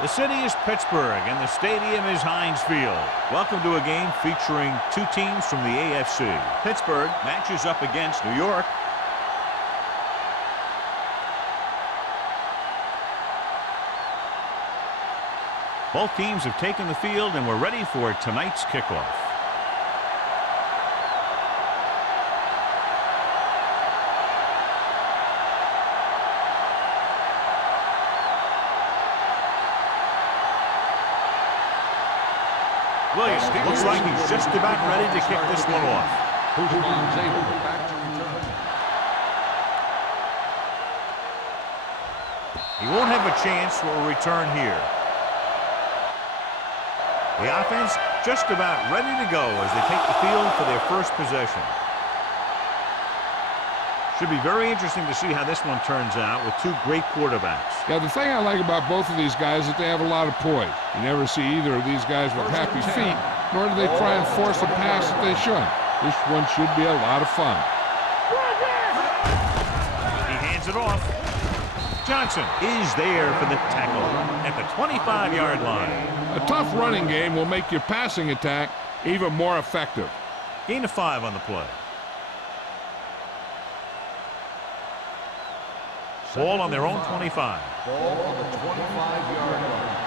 The city is Pittsburgh, and the stadium is Heinz Field. Welcome to a game featuring two teams from the AFC. Pittsburgh matches up against New York. Both teams have taken the field, and we're ready for tonight's kickoff. Williams looks like he's just about ready to kick this one off. He won't have a chance for a return here. The offense just about ready to go as they take the field for their first possession. Should be very interesting to see how this one turns out with two great quarterbacks. Yeah, the thing I like about both of these guys is that they have a lot of poise. You never see either of these guys with happy feet, nor do they try and force a pass that they shouldn't. This one should be a lot of fun. He hands it off. Johnson is there for the tackle at the 25-yard line. A tough running game will make your passing attack even more effective. Gain of 5 on the play. Ball on their own 25. Ball on the 25-yard line.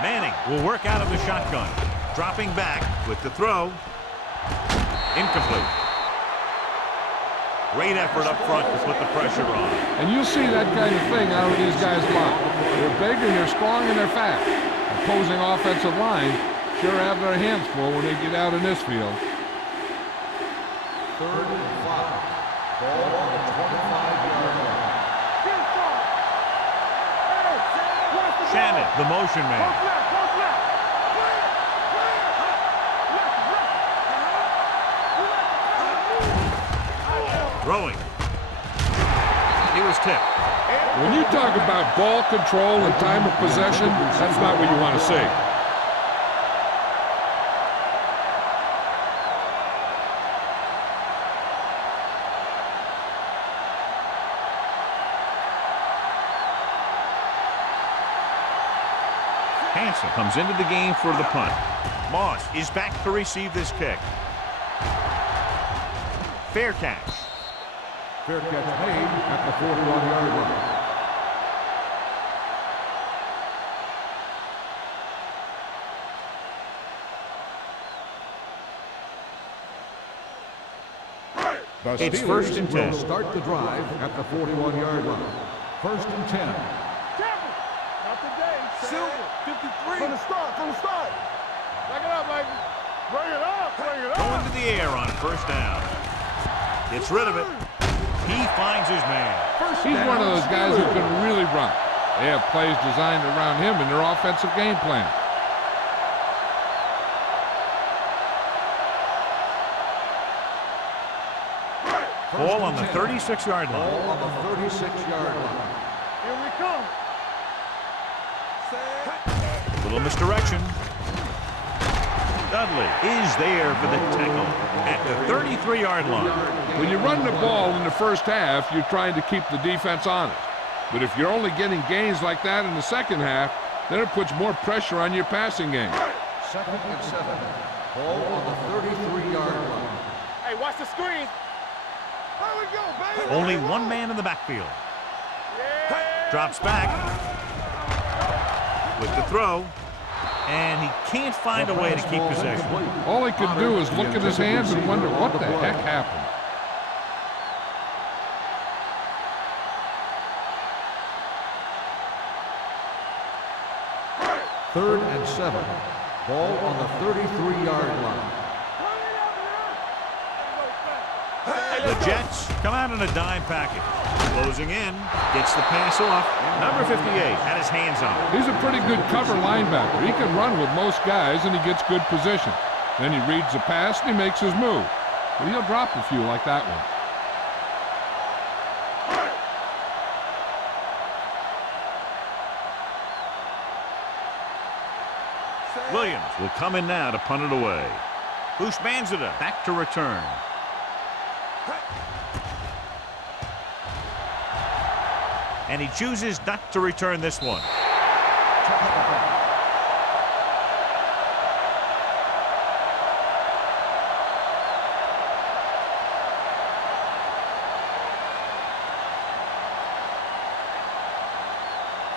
Manning will work out of the shotgun. Dropping back with the throw. Incomplete. Great effort up front to put the pressure on. And you'll see that kind of thing out of these guys' line. They're big and they're strong and they're fast. Opposing offensive line sure have their hands full when they get out in this field. 3rd and 5. Ball on the 25-yard line. Shannon, the motion man. Throwing. He was tipped. When you talk about ball control and time of possession, that's not what you want to see. Hansen comes into the game for the punt. Moss is back to receive this kick. Fair catch. Fair catch made at the 41-yard line. It's 1st and 10. Start the drive at the 41-yard line. 1st and 10. Not today. Silver, 53. From the start. Back it up, Mikey. Bring it up. Going to the air on 1st down. Gets rid of it. He finds his man. He's one of those guys who can really run. They have plays designed around him in their offensive game plan. Ball on the 36-yard line. Ball on the 36-yard line. Here we come. Little misdirection. Dudley is there for the tackle at the 33-yard line. When you run the ball in the first half, you're trying to keep the defense honest. But if you're only getting gains like that in the second half, then it puts more pressure on your passing game. 2nd and 7. Ball on the 33-yard line. Hey, watch the screen. There we go, baby. Only one man in the backfield. Drops back with the throw, and he can't find a way to keep possession. All he could do is look at his hands and wonder what the heck happened. 3rd and 7. Ball on the 33-yard line. The Jets come out in a dime package. Closing in, gets the pass off. Number 58 had his hands on it. He's a pretty good cover linebacker. He can run with most guys, and he gets good position. Then he reads the pass, and he makes his move. But he'll drop a few like that one. Williams will come in now to punt it away. Houshmandzadeh back to return. and he chooses not to return this one.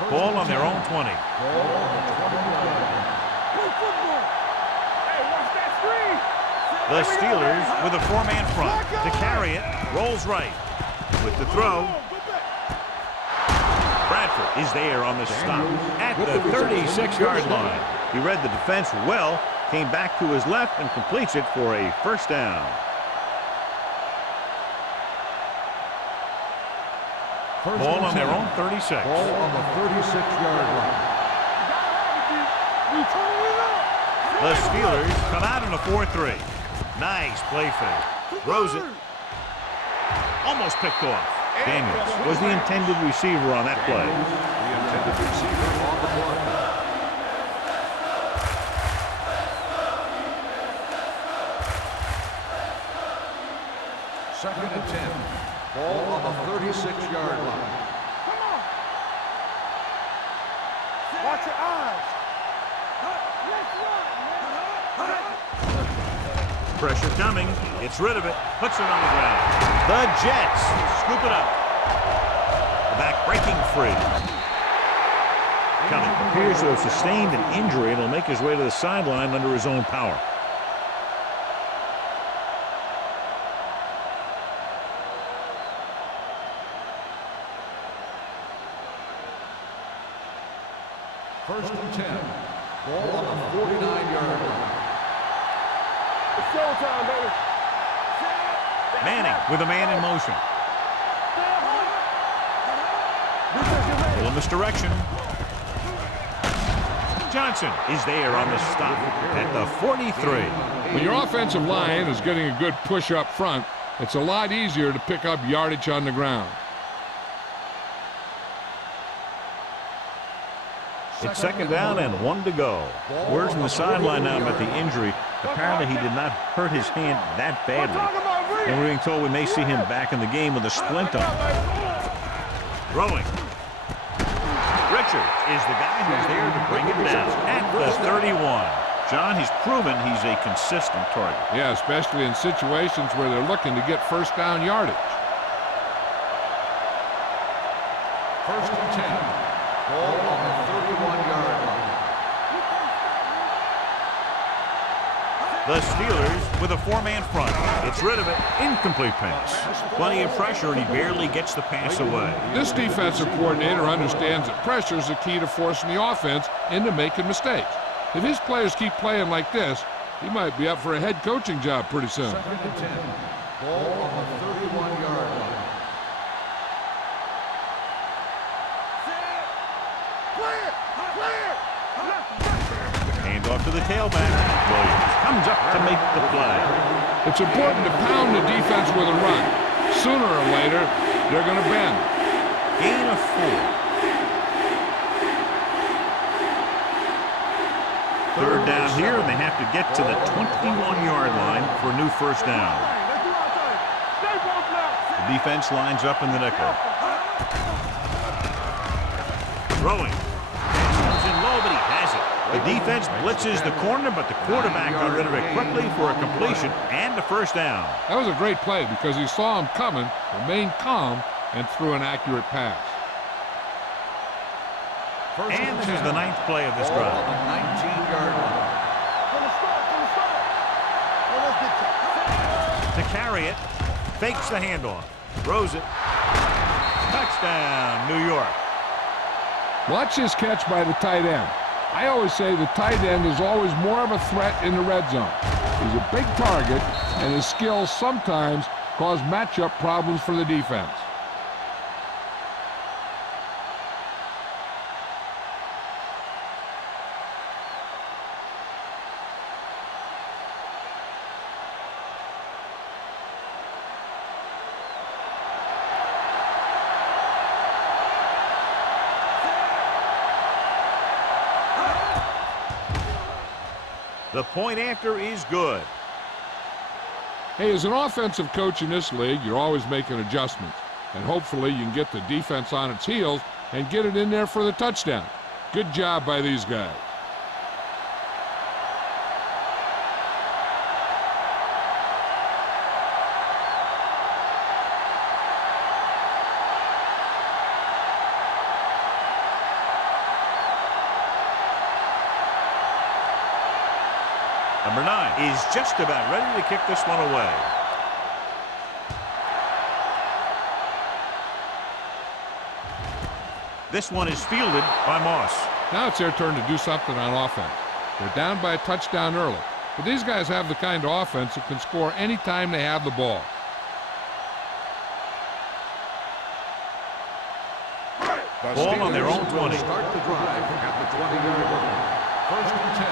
Ball on their own 20. The Steelers with a four-man front. To carry it, rolls right. With the throw, Bradford is there on the stop at the 36-yard line. He read the defense well, came back to his left, and completes it for a first down. Ball on their own 36. Ball on the 36-yard line. The Steelers come out in a 4-3. Nice play fake. Throws it. Almost picked off. Daniels was the intended receiver on that play. The intended receiver on the play. Second and 10. Ball on the 36-yard line. Come on. Watch your eyes. Pressure coming. Gets rid of it. Puts it on the ground. The Jets scoop it up. The back breaking free. Coming. Appears to have sustained an injury and will make his way to the sideline under his own power. First and 10. Ball on the 49-yard line. It's showtime, baby. Manning with a man in motion. Full misdirection. Johnson is there on the stop at the 43. When your offensive line is getting a good push up front, it's a lot easier to pick up yardage on the ground. It's second down and 1 to go. Word from the sideline now about the injury. Apparently he did not hurt his hand that badly. And we're being told we may see him back in the game with a splint on. Throwing. Richards is the guy who's there to bring it down at the 31. John, he's proven he's a consistent target. Yeah, especially in situations where they're looking to get first down yardage. First and 10. Ball on the 31-yard line. The Steelers with a four-man front. Gets rid of it. Incomplete pass. Plenty of pressure, and he barely gets the pass away. This defensive coordinator understands that pressure is the key to forcing the offense into making mistakes. If his players keep playing like this, he might be up for a head coaching job pretty soon. Second and 10. Ball on the 31-yard line. Hand off to the tailback. Williams comes up to make the play. It's important to pound the defense with a run. Sooner or later, they're going to bend. Gain of 4. Third down here, and they have to get to the 21-yard line for a new first down. The defense lines up in the nickel. Throwing. Comes in low, but he has it. The defense blitzes the corner, but the quarterback got rid of it quickly for a completion and a first down. That was a great play because he saw him coming, remained calm, and threw an accurate pass. And this is the 9th play of this drive. On the 19-yard line. To carry it, fakes the handoff, throws it. Touchdown, New York. Watch this catch by the tight end. I always say the tight end is always more of a threat in the red zone. He's a big target, and his skills sometimes cause matchup problems for the defense. The point after is good. Hey, as an offensive coach in this league, you're always making adjustments. and hopefully you can get the defense on its heels and get it in there for the touchdown. Good job by these guys. Number 9 is just about ready to kick this one away. This one is fielded by Moss. Now it's their turn to do something on offense. They're down by a touchdown early, but these guys have the kind of offense that can score any time they have the ball. Ball on their own 20. Start the drive at the 20-yard line. First and 10.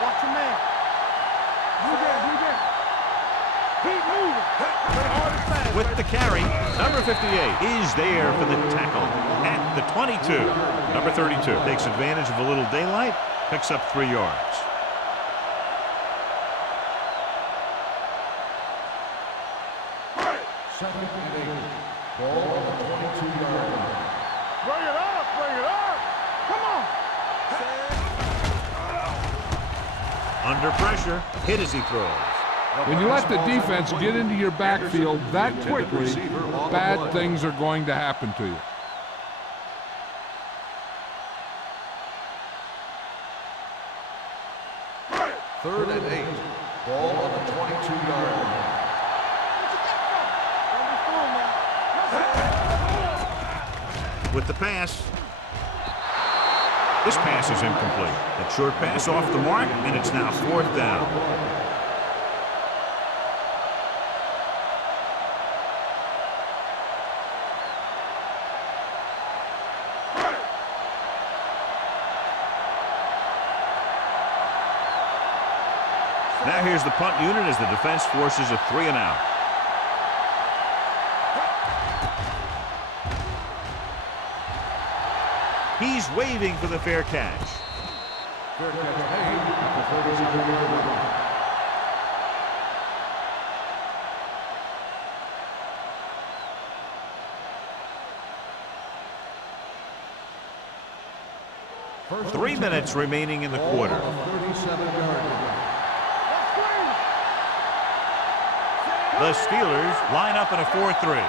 Watch your man. Move there. Keep moving. Hard and fast. With the carry, number 58 is there for the tackle at the 22. Number 32 takes advantage of a little daylight, picks up 3 yards. Second and 8. Ball on the 22-yard line. Bring it up. Come on. Under pressure, hit as he throws. When you let the defense get into your backfield that quickly, bad things are going to happen to you. Third and 8. Ball on the 22-yard line. With the pass. This pass is incomplete. A short pass off the mark, and it's now 4th down. Now here's the punt unit as the defense forces a 3 and out. He's waving for the fair catch. Fair catch made at the 37-yard line. First 3 minutes remaining in the quarter. 37-yard line. The Steelers line up in a 4-3.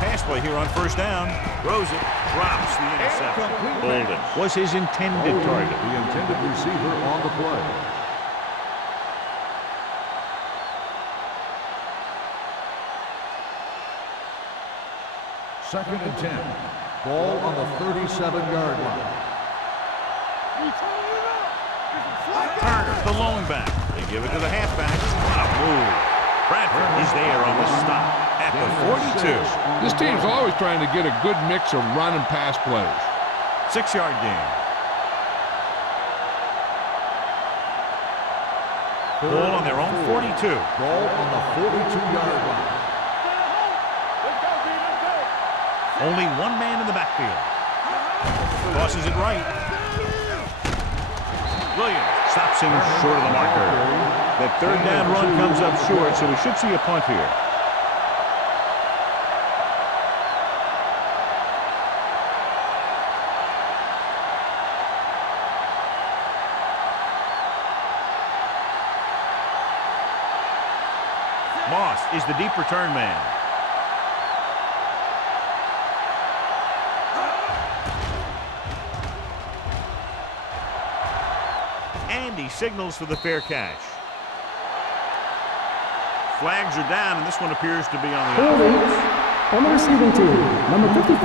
Pass play here on first down. Throws it, drops the interception. Bolden was his intended target. The intended receiver on the play. Second and 10. Ball on the 37-yard line. Turner, the lone back. They give it to the halfback. What a move. Bradford is there on the stop at the 42. This team's always trying to get a good mix of run and pass plays. 6-yard gain. Ball on their own 42. Ball on the 42-yard line. Only one man in the backfield. Tosses it right. Williams stops him short of the marker. That third down run comes up short, so we should see a punt here. Moss is the deep return man. And he signals for the fair catch. Flags are down, and this one appears to be on the offense. On the receiving team, number 54.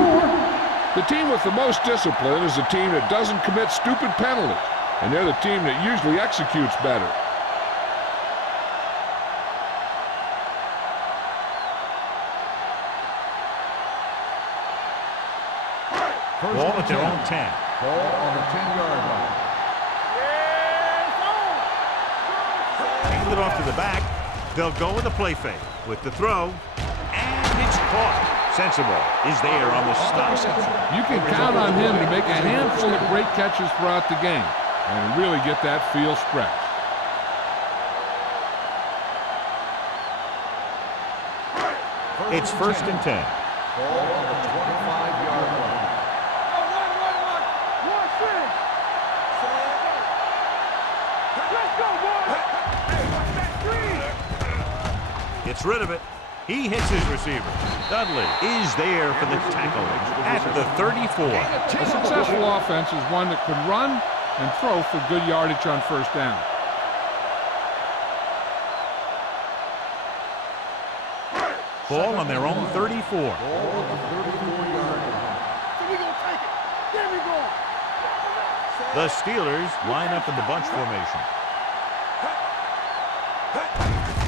The team with the most discipline is the team that doesn't commit stupid penalties, and they're the team that usually executes better. Ball at their own 10. Ball on the 10-yard line. Hand it off to the back. They'll go with the play fake with the throw, and it's caught. Sensible is there on the stop. You can count on him to make a handful of great catches throughout the game and really get that field stretched. It's 1st and 10. Ball on the 25-yard line. Let's go, boys. Hey, watch that screen. Gets rid of it. He hits his receiver. Dudley is there for the tackle at the 34. A successful offense is one that can run and throw for good yardage on 1st down. Ball on their own 34. Ball on the 34-yard line. So we gonna take it. There we go. The Steelers line up in the bunch formation.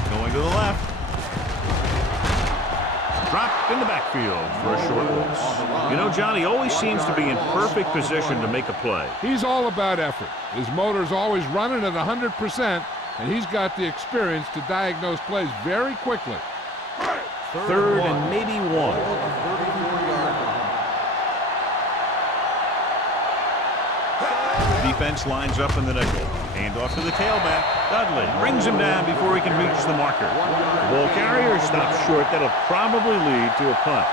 Going to the left. Dropped in the backfield for a short loss. You know, Johnny always seems to be in perfect position to make a play. He's all about effort. His motor's always running at 100%, and he's got the experience to diagnose plays very quickly. 3rd and maybe 1. Ball on the 34-yard line. Defense lines up in the nickel. Hand off to the tailback. Dudley brings him down before he can reach the marker. The ball carrier stops short. That'll probably lead to a punt.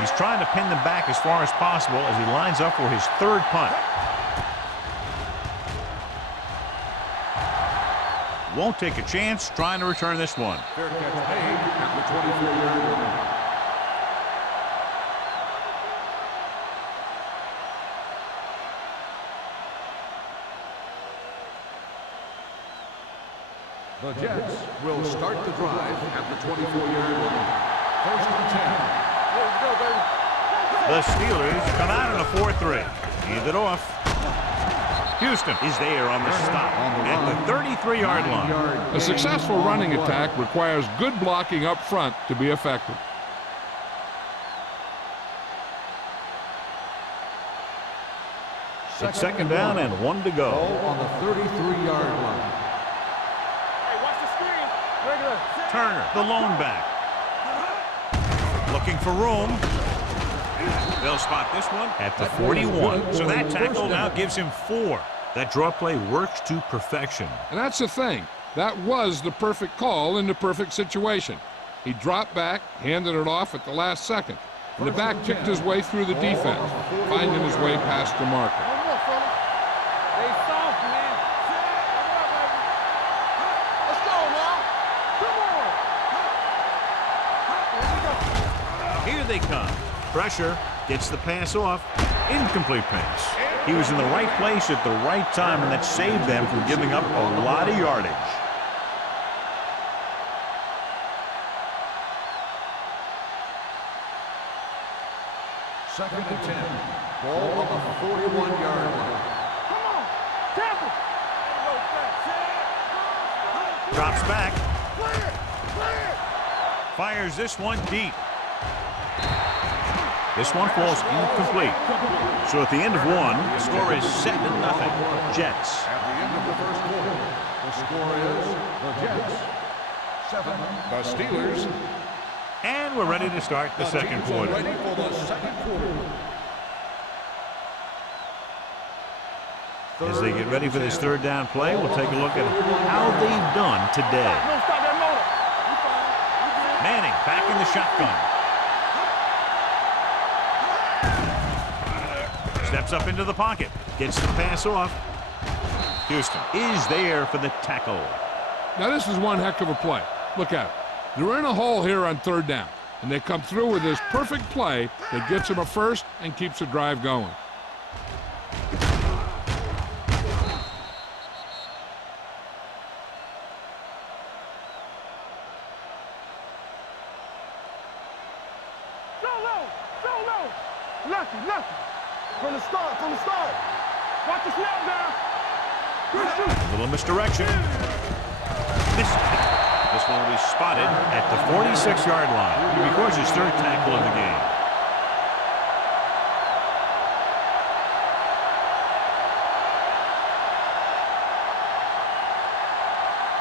He's trying to pin them back as far as possible as he lines up for his 3rd punt. Won't take a chance trying to return this one. Fair catch made at the 24-yard line. The Jets will start the drive at the 24-yard line. 1st and 10. Let's go, baby. The Steelers come out in a 4-3. Hand it off. Houston is there on the stop at the 33-yard line. A successful running attack requires good blocking up front to be effective. It's 2nd down and 1 to go. Ball on the 33-yard line. Hey, watch the screen. Regular. Turner, the lone back. Looking for room. They'll spot this one at the 41. So that tackle now gives him 4. That draw play works to perfection. And that's the thing. That was the perfect call in the perfect situation. He dropped back, handed it off at the last second. And the back picked his way through the defense, finding his way past the marker. One more, fella. They soft, man. Let's go, now. Come on. Here they come. Pressure. Gets the pass off. Incomplete pass. He was in the right place at the right time, and that saved them from giving up a lot of yardage. Second and 10. Ball on the 41-yard line. Come on. Tackle. Drops back. Clear. Clear. Fires this one deep. This one falls incomplete. So at the end of 1, the score is 7-0. Jets. At the end of the first quarter, the score is the Jets 7. The Steelers. And we're ready to start the second teams are quarter. ready for the second quarter. As they get ready for this 3rd down play, we'll take a look at how they've done today. No, stop that motor. You fine. Manning back in the shotgun. Steps up into the pocket. Gets the pass off. Houston is there for the tackle. Now this is one heck of a play. Look at it. They're in a hole here on 3rd down, and they come through with this perfect play that gets them a first and keeps the drive going. Lucky. From the start. Watch the snap down. Good shoot. A little misdirection. Missed it. This one will be spotted at the 46-yard line. He records his 3rd tackle of the game.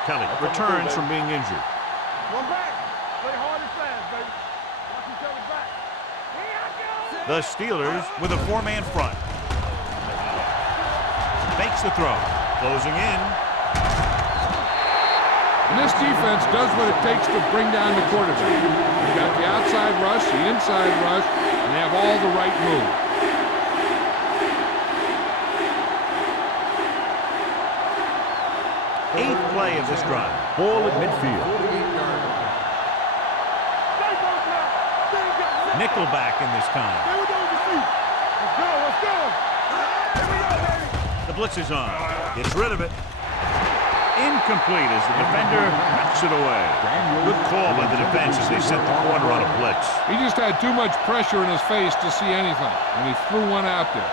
Kelly returns from being injured. One back. Play hard and fast, baby. Watch each other back. Here I go. The Steelers with a 4-man front. Fakes the throw. Closing in. And this defense does what it takes to bring down the quarterback. They've got the outside rush, the inside rush, and they have all the right moves. 8th play of this drive. Ball at midfield. Nickelback in this time. Let's go. The blitz is on. Gets rid of it. Incomplete as the defender knocks it away. Good call by the defense as they sent the corner on a blitz. He just had too much pressure in his face to see anything, and he threw one out there.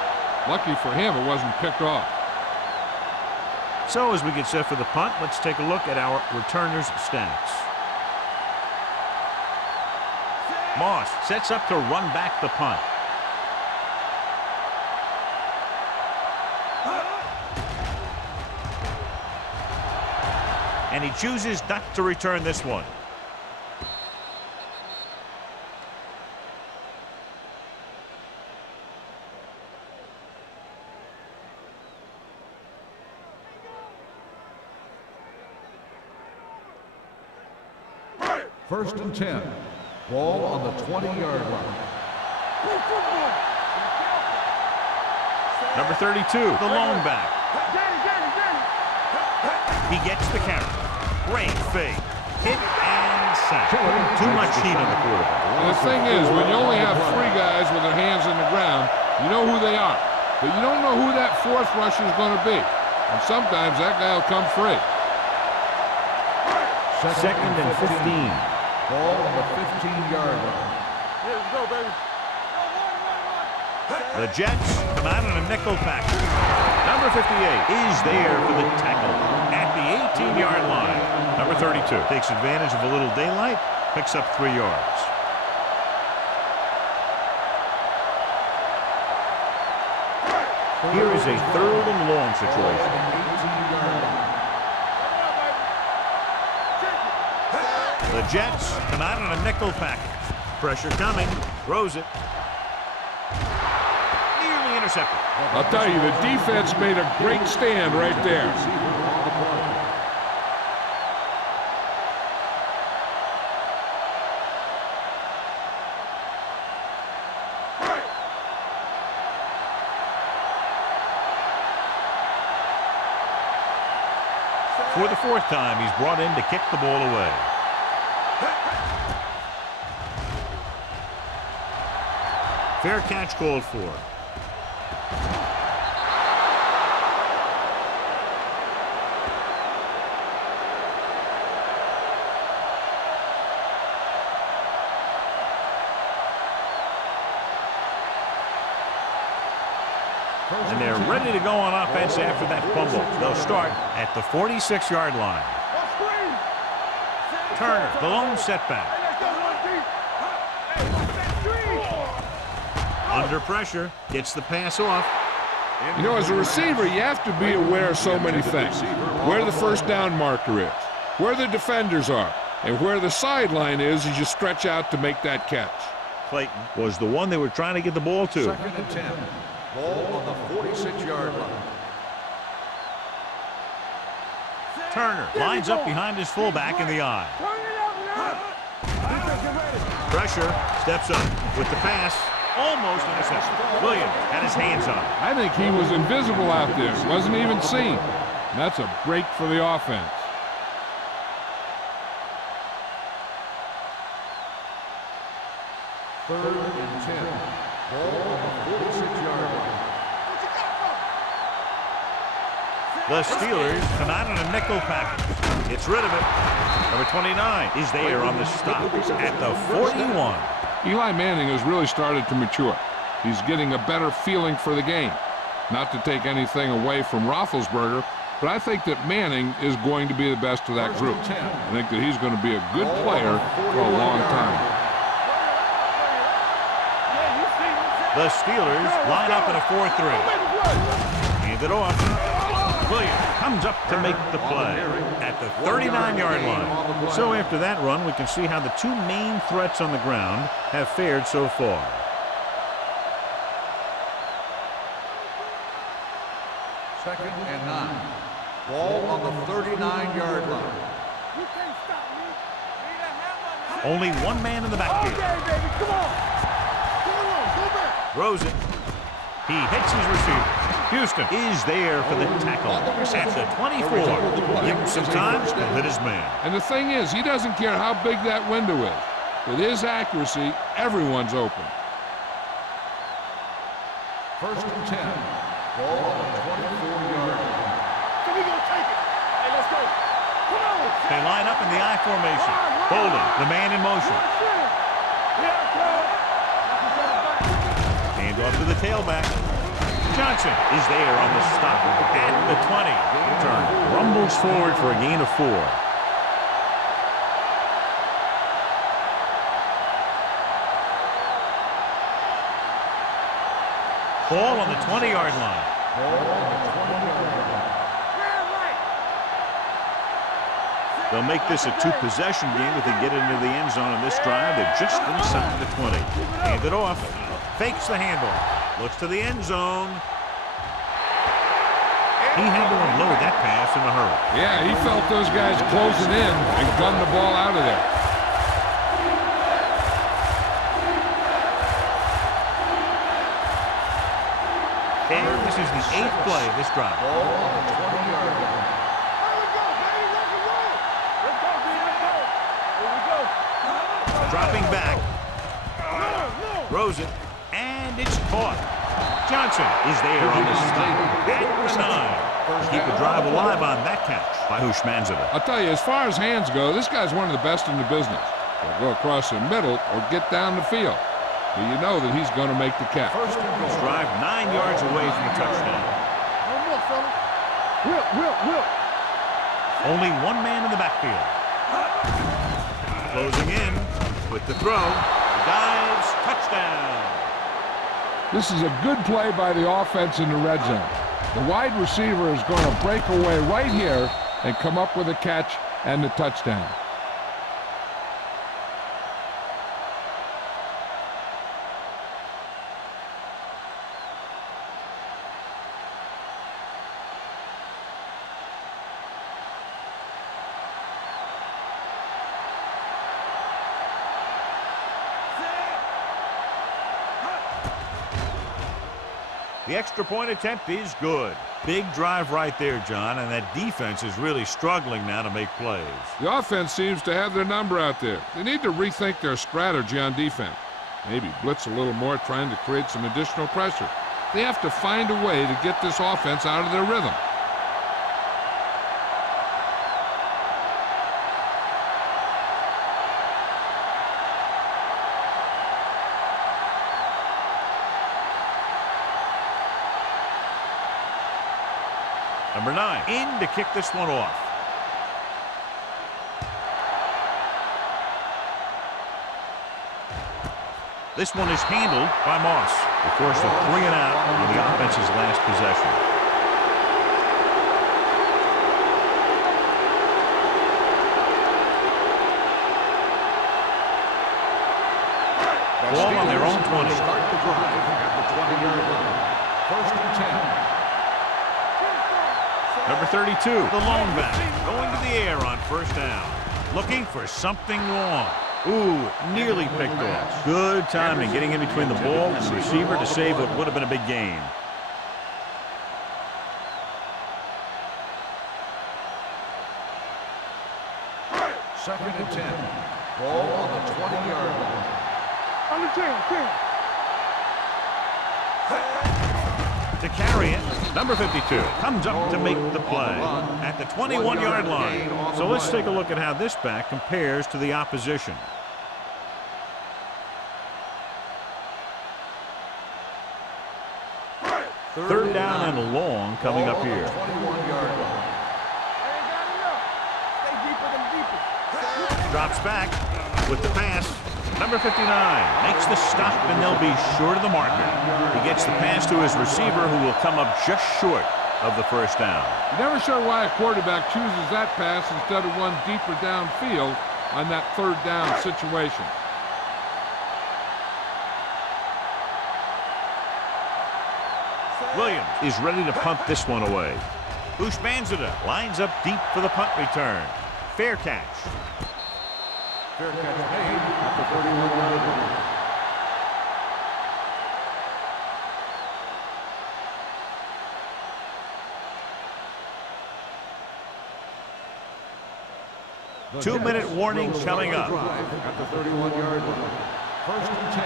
Lucky for him, it wasn't picked off. So as we get set for the punt, let's take a look at our returners' stats. Moss sets up to run back the punt. And he chooses not to return this one. First and 10. Ball on the 20-yard line. Number 32, the lone back. He gets the carry. Great fake. Hit and sack. Too much heat on the quarterback. And the thing is, when you only have 3 guys with their hands in the ground, you know who they are. But you don't know who that 4th rusher is going to be. And sometimes that guy will come free. Second and 15. Ball on the 15-yard line. Let's go, baby. The Jets come out in a nickel package. Number 58 is there for the tackle at the 18-yard line. Number 32 takes advantage of a little daylight, picks up 3 yards. Here is a 3rd and long situation. The Jets come out in a nickel package. Pressure coming. Throws it. Nearly intercepted. I'll tell you, the defense made a great stand right there. For the 4th time, he's brought in to kick the ball away. Fair catch called for. And they're ready to go on offense after that fumble. They'll start at the 46-yard line. Turner, the lone setback. Under pressure, gets the pass off. You know, as a receiver, you have to be aware of so many things. Where the first down marker is, where the defenders are, and where the sideline is as you stretch out to make that catch. Clayton was the one they were trying to get the ball to. Second and 10. Ball on the 46-yard line. Turner lines up behind his fullback in the eye. Pressure, steps up with the pass. Almost intercepted. Williams had his hands on it. I think he was invisible out there. Wasn't even seen. And that's a break for the offense. Third and 10. Ball on the 46-yard line. The Steelers come out in a nickel package. Gets rid of it. Number 29 is there on the stop at the 41. Eli Manning has really started to mature. He's getting a better feeling for the game. Not to take anything away from Roethlisberger, but I think that Manning is going to be the best of that group. I think that he's going to be a good player for a long time. The Steelers line up in a 4-3. Hand it off. Williams comes up to make the play at the 39-yard line. So after that run, we can see how the 2 main threats on the ground have fared so far. Second and 9. Ball on the 39-yard line. You can't stop me. Only one man in the backfield. Okay, baby, come on. Come on, go back. Throws it. He hits his receiver. Houston is there for the tackle at the 24. Give him some time, he'll hit his man. And the thing is, he doesn't care how big that window is. With his accuracy, everyone's open. First and 10. Ball on the 24-yard line. So we gonna take it. Hey, let's go. Come on. They line up in the I formation. Holding, the man in motion. Hand off to the tailback. Johnson is there on the stop at the 20. Turn rumbles forward for a gain of 4. Ball on the 20-yard line. They'll make this a 2-possession game if they get into the end zone in this drive. They're just inside the 20. Hand it off. Fakes the handoff. Looks to the end zone. He had to unload that pass in a hurry. Yeah, he felt those guys closing in and gunned the ball out of there. And this is the 8th play of this drive. Ball on the 20-yard line. Dropping back. Throws it. And it's caught. Johnson is there on the stop at the 9. Keep the drive alive on that catch by Hushmanzada. I'll tell you, as far as hands go, this guy's one of the best in the business. He'll go across the middle or get down the field. But you know that he's going to make the catch. This drive 9 yards away from a touchdown. Whip. Only one man in the backfield. Closing in with the throw. Dives. Touchdown. This is a good play by the offense in the red zone. The wide receiver is going to break away right here and come up with a catch and the touchdown. The extra point attempt is good. Big drive right there, John, and that defense is really struggling now to make plays. The offense seems to have their number out there. They need to rethink their strategy on defense. Maybe blitz a little more, trying to create some additional pressure. They have to find a way to get this offense out of their rhythm. Number 9 in to kick this one off. This one is handled by Moss. Of course, the 3 and out on the offense's last possession. Ball on their own 20. Start the drive at the 20-yard line. First and 10. Number 32, the lone back, going to the air on first down. Looking for something long. Ooh, nearly picked off. Good timing, getting in between the ball and the receiver to save what would have been a big gain. Second and 10. Ball on the 20-yard line. On the 10. To carry it, number 52 comes up to make the play at the 21-yard line. So let's take a look at how this back compares to the opposition. Third down and long coming up here. 21-yard line. Drops back with the pass. Number 59 makes the stop, and they'll be short of the marker. He gets the pass to his receiver, who will come up just short of the first down. You're never sure why a quarterback chooses that pass instead of one deeper downfield on that third down situation. Williams is ready to punt this one away. Ushmanzada lines up deep for the punt return. Fair catch. Fair catch made at the 31-yard line. The 2-minute warning will coming start up. the drive at the 31-yard line. First and 10.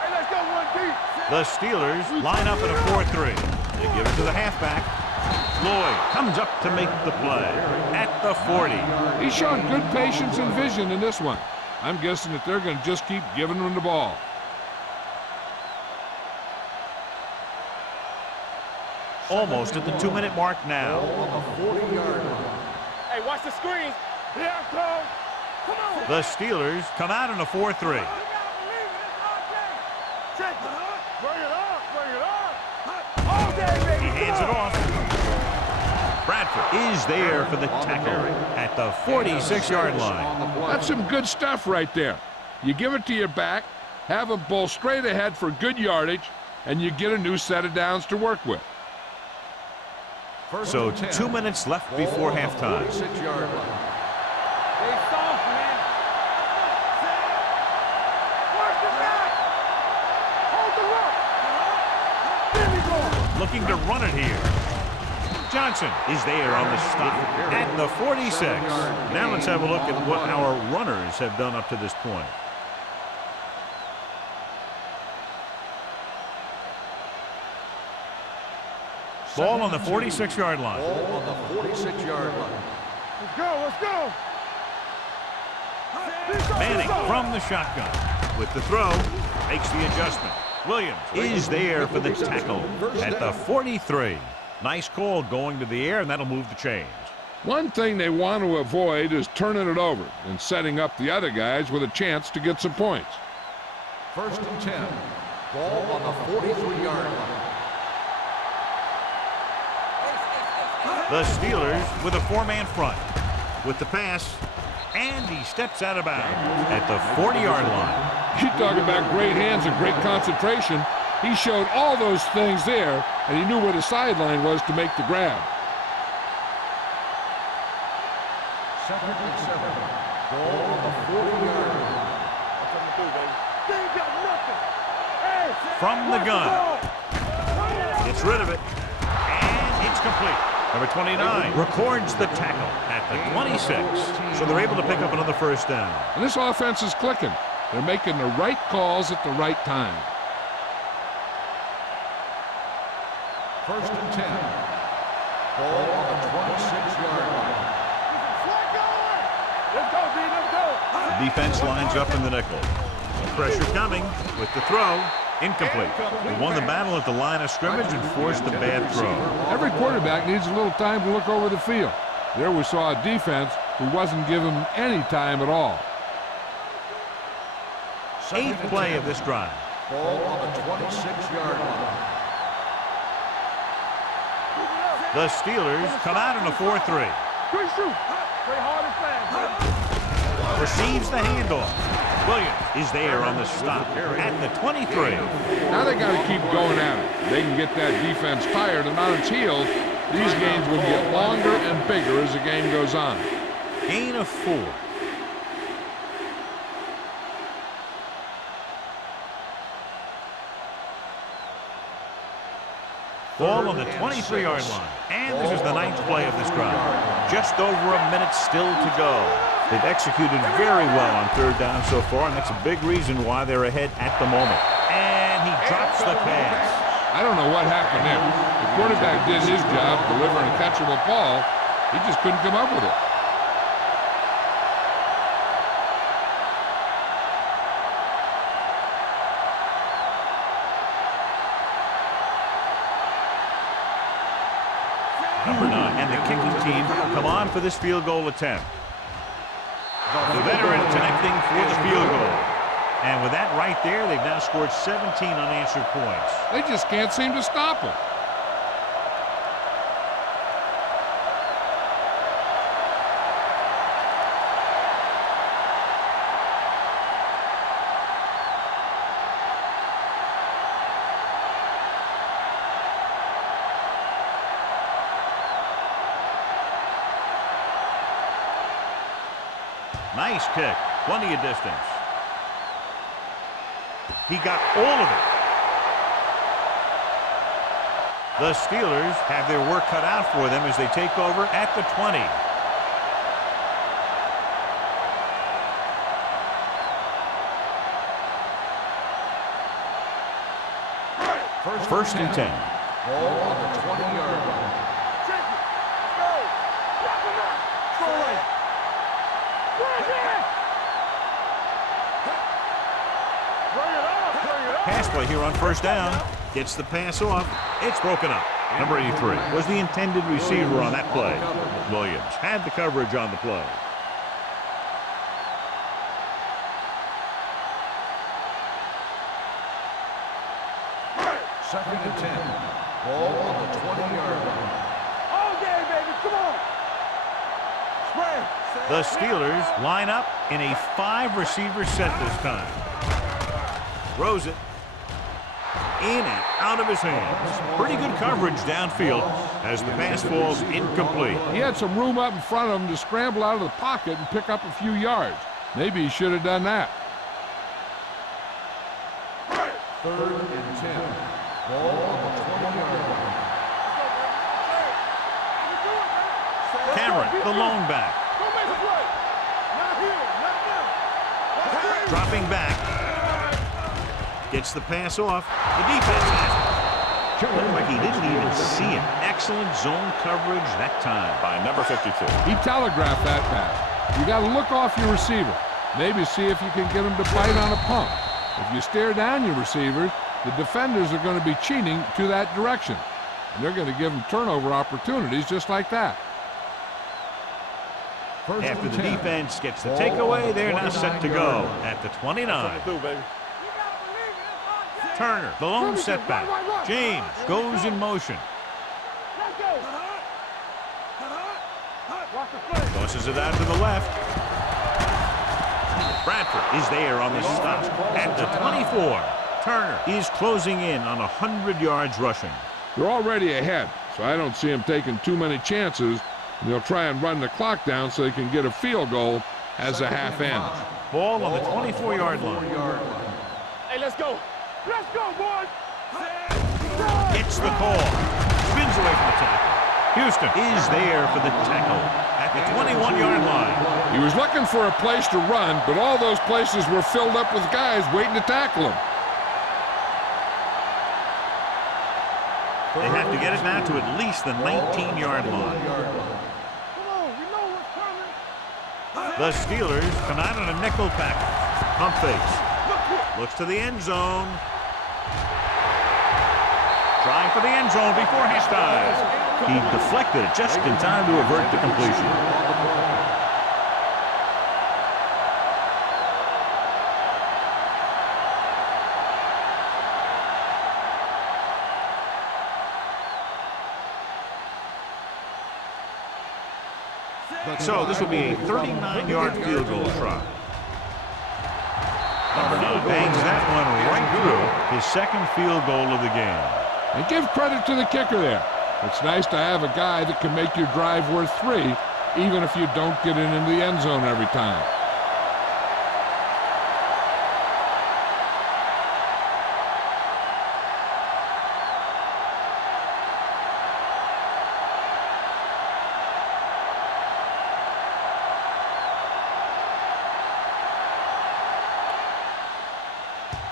Hey, let's go one deep. The Steelers line up in a 4-3. They give it to the halfback. Lloyd comes up to make the play at the 40. He's shown good patience and vision in this one. I'm guessing that they're going to just keep giving him the ball. Almost at the 2-minute mark now. On the 40-yard line. Hey, watch the screen. Here I come. Come on. The Steelers come out in a 4-3. You gotta believe it. It's RJ. Check it. Bring it up. Bring it up. All day, baby. He hands it off. Bradford is there for the tackle at the 46-yard line. That's some good stuff right there. You give it to your back, have him pull straight ahead for good yardage, and you get a new set of downs to work with. So 2 minutes left before halftime. 46-yard line. Stay soft, man. Work the back. Hold the rock. There we go. Looking to run it here. Johnson is there on the stop at the 46. Now let's have a look at what our runners have done up to this point. Ball on the 46-yard line. Ball on the 46-yard line. Let's go. Let's go. Manning from the shotgun with the throw, makes the adjustment. Williams is there for the tackle at the 43. Nice call going to the air, and that'll move the chains. One thing they want to avoid is turning it over and setting up the other guys with a chance to get some points. First and 10. Ball on the 43-yard line. The Steelers with a 4-man front with the pass, and he steps out of bounds at the 40-yard line. You talk about great hands and great concentration. He showed all those things there, and he knew where the sideline was to make the grab. Second and 7. Ball on the 40-yard line. That's what I'm do, baby. They ain't got nothing. Hey, From the gun. Gets rid of it, and it's complete. Number 29 records the tackle at the 26, so they're able to pick up another first down. And this offense is clicking. They're making the right calls at the right time. First and 10. Ball on the 26-yard line. Let's go, B. Let's go. The defense lines up in the nickel. Pressure coming with the throw. Incomplete. He won the battle at the line of scrimmage and forced a bad throw. Every quarterback needs a little time to look over the field. There we saw a defense who wasn't given any time at all. Eighth play of this drive. Ball on the 26-yard line. The Steelers come out in a 4-3. Good shoot. Play hard and fast. Receives the handoff. Williams is there on the stop at the 23. Now they got to keep going at it. They can get that defense tired and on its heels. These games will get longer and bigger as the game goes on. Gain of 4. Ball on the 23-yard line. And this is the 9th play of this drive. Just over a minute still to go. They've executed very well on third down so far, and that's a big reason why they're ahead at the moment. And he drops the pass. I don't know what happened there. The quarterback did his job delivering a catchable ball. He just couldn't come up with it. Number 9 and the kicking team come on for this field goal attempt. The veteran connecting for the field goal. And with that right there, they've now scored 17 unanswered points. They just can't seem to stop him. Nice kick. Plenty of distance. He got all of it. The Steelers have their work cut out for them as they take over at the 20. First and 10. Ball on the 20-yard line. Check it. Go. Block him out. Go right. Bring it up. Bring it up. Pass play here on first down. Gets the pass off. It's broken up. Number 83 was the intended receiver on that play. Williams had the coverage on the play. Second and 10. Ball on the 20-yard line. All day, baby. Come on. Spread. The Steelers line up in a 5-receiver set this time. Throws it. In and out of his hands. Pretty good coverage downfield as the pass falls incomplete. He had some room up in front of him to scramble out of the pocket and pick up a few yards. Maybe he should have done that. Third and 10. Ball on the 20-yard line. Cameron, the lone back. Go make a play. Not here. Not now. Dropping back. Gets the pass off. The defense has it. Looked like he didn't even see it. Excellent zone coverage that time by number 52. He telegraphed that pass. You got to look off your receiver. Maybe see if you can get him to bite on a pump. If you stare down your receivers, the defenders are going to be cheating to that direction. And they're going to give them turnover opportunities just like that. After the defense gets the takeaway, they're now set to go at the 29. Turner, the lone setback. James goes in motion. Tosses it out to the left. Bradford is there on the stop at the 24. Turner is closing in on 100 yards rushing. They're already ahead, so I don't see them taking too many chances. They'll try and run the clock down so they can get a field goal as a half end. Ball on the 24-yard line. Hey, let's go. Let's go, boys. Gets the call. Spins away from the tackle. Houston is there for the tackle at the 21-yard line. He was looking for a place to run, but all those places were filled up with guys waiting to tackle him. They have to get it now to at least the 19-yard line. Come on, we know what's coming. The Steelers come out on a nickel package. Pump fakes. Looks to the end zone. Trying for the end zone before halftime. He deflected it just in time to avert the completion. So this will be a 39-yard field goal try. Number 9 bangs that one right through his second field goal of the game. And give credit to the kicker there. It's nice to have a guy that can make your drive worth 3, even if you don't get it into the end zone every time.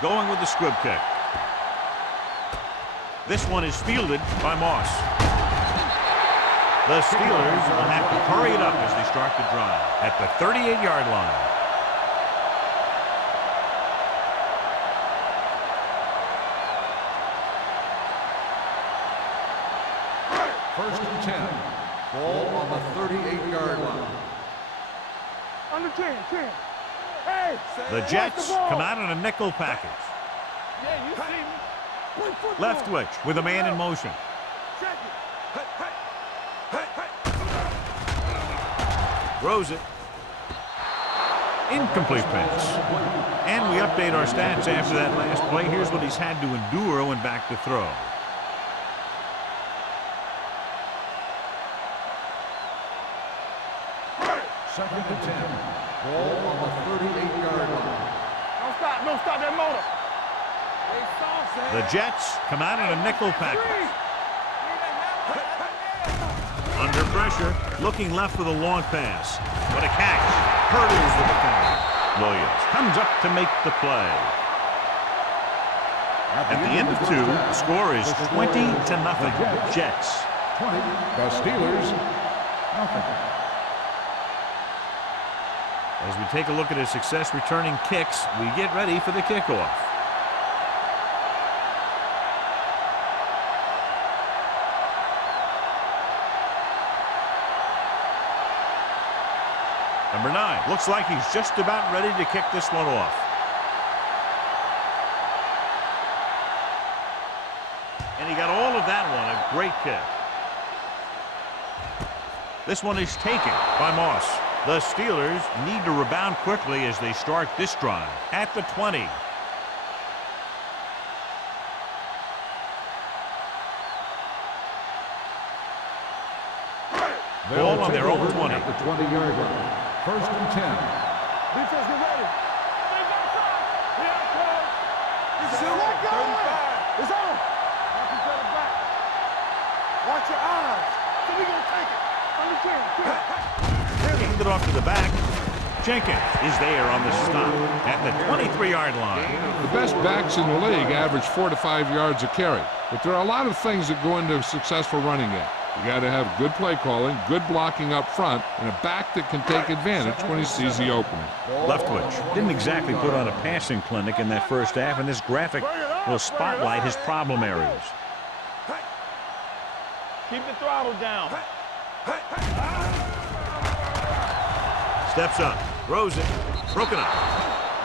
Going with the squib kick. This one is fielded by Moss. The Steelers will have to hurry it up as they start the drive at the 38-yard line. First and 10. Ball on the 38-yard line. Under 10, 10. Hey! The Jets come out on a nickel package. Yeah, you see me. Left twitch with a man in motion. Check it. Throws it. Incomplete pass. And we update our stats after that last play. Here's what he's had to endure when back to throw. Second and 10. Ball on the 38-yard line. Don't stop that motor. The Jets come out in a nickel package. Under pressure, looking left with a long pass. What a catch. Hurdles the defender. Williams comes up to make the play. At the end of 2, the score is 20-0. Jets. 20. The Steelers, nothing. As we take a look at his success returning kicks, we get ready for the kickoff. Number 9, looks like he's just about ready to kick this one off. And he got all of that one, a great kick. This one is taken by Moss. The Steelers need to rebound quickly as they start this drive at the 20. Ball on their own 20. At the 20-yard line. 1st and 10. Defense, get ready. Here it comes. It's on. Knock each other back. Watch your eyes. So we gonna take it. Handed it off to the back. Jenkins is there on the stop at the 23-yard line. The best backs in the league average 4 to 5 yards a carry, but there are a lot of things that go into a successful running game. You got to have good play calling, good blocking up front, and a back that can take advantage when he sees the opening. Leftwich didn't exactly put on a passing clinic in that first half, and this graphic will spotlight his problem areas. Keep the throttle down. Steps up, throws it, broken up.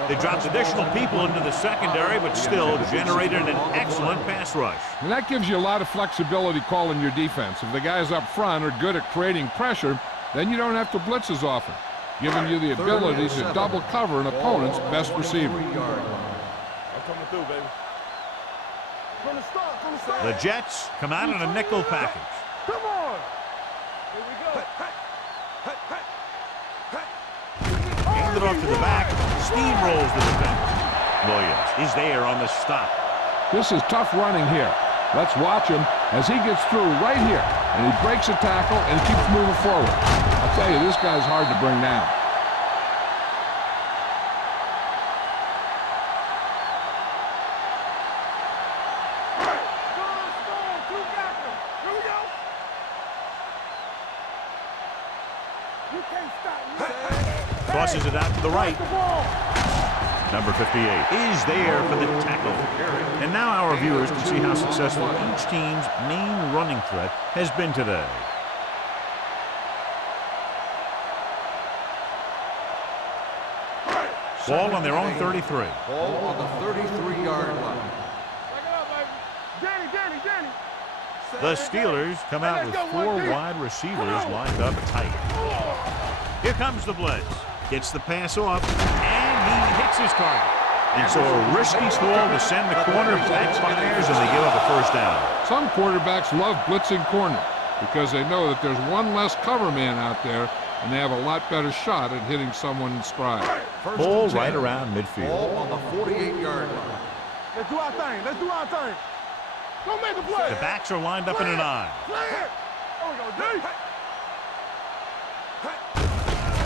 They dropped additional people into the secondary, but still generated an excellent pass rush. And that gives you a lot of flexibility calling your defense. If the guys up front are good at creating pressure, then you don't have to blitz as often, giving you the ability to double cover an opponent's best receiver. I'm coming through, baby. From the start. The Jets come out in a nickel package. Come on. Here we go. Handed off to the back, steamrolls the defender. Williams is there on the stop. This is tough running here. Let's watch him as he gets through right here, and he breaks a tackle and keeps moving forward. I'll tell you, this guy's hard to bring down. Tosses it out to the right. Number 58 is there for the tackle. And now our viewers can see how successful each team's main running threat has been today. Ball on their own 33. Ball on the 33-yard line. Danny. The Steelers come out with 4 wide receivers lined up tight. Here comes the blitz. Gets the pass off, and he hits his target. And so a risky throw to send the corner backfires, and they give up a first down. Some quarterbacks love blitzing corner because they know that there's one less cover man out there, and they have a lot better shot at hitting someone in stride. Ball right around midfield. Ball on the 48-yard line. Let's do our thing. Don't make a play. The backs are lined up in an eye. Play it. Oh, we go deep.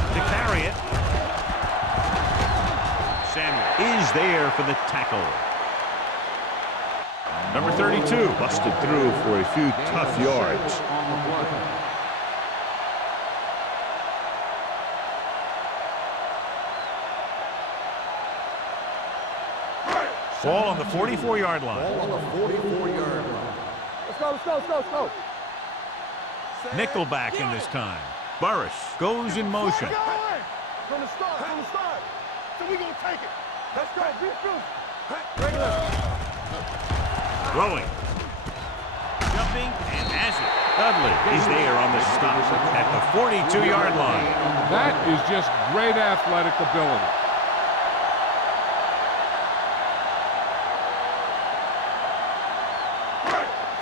To carry it. Samuel is there for the tackle. Number 32 busted through for a few tough yards. Ball on the 44-yard line. Ball on the 44-yard line. Let's go. Nickelback in this time. Burris goes in motion. From the start. So we gonna take it. Let's go. Be true. Bring it up. Throwing. Jumping and has it. Dudley is there on the stop at the 42-yard line. That is just great athletic ability.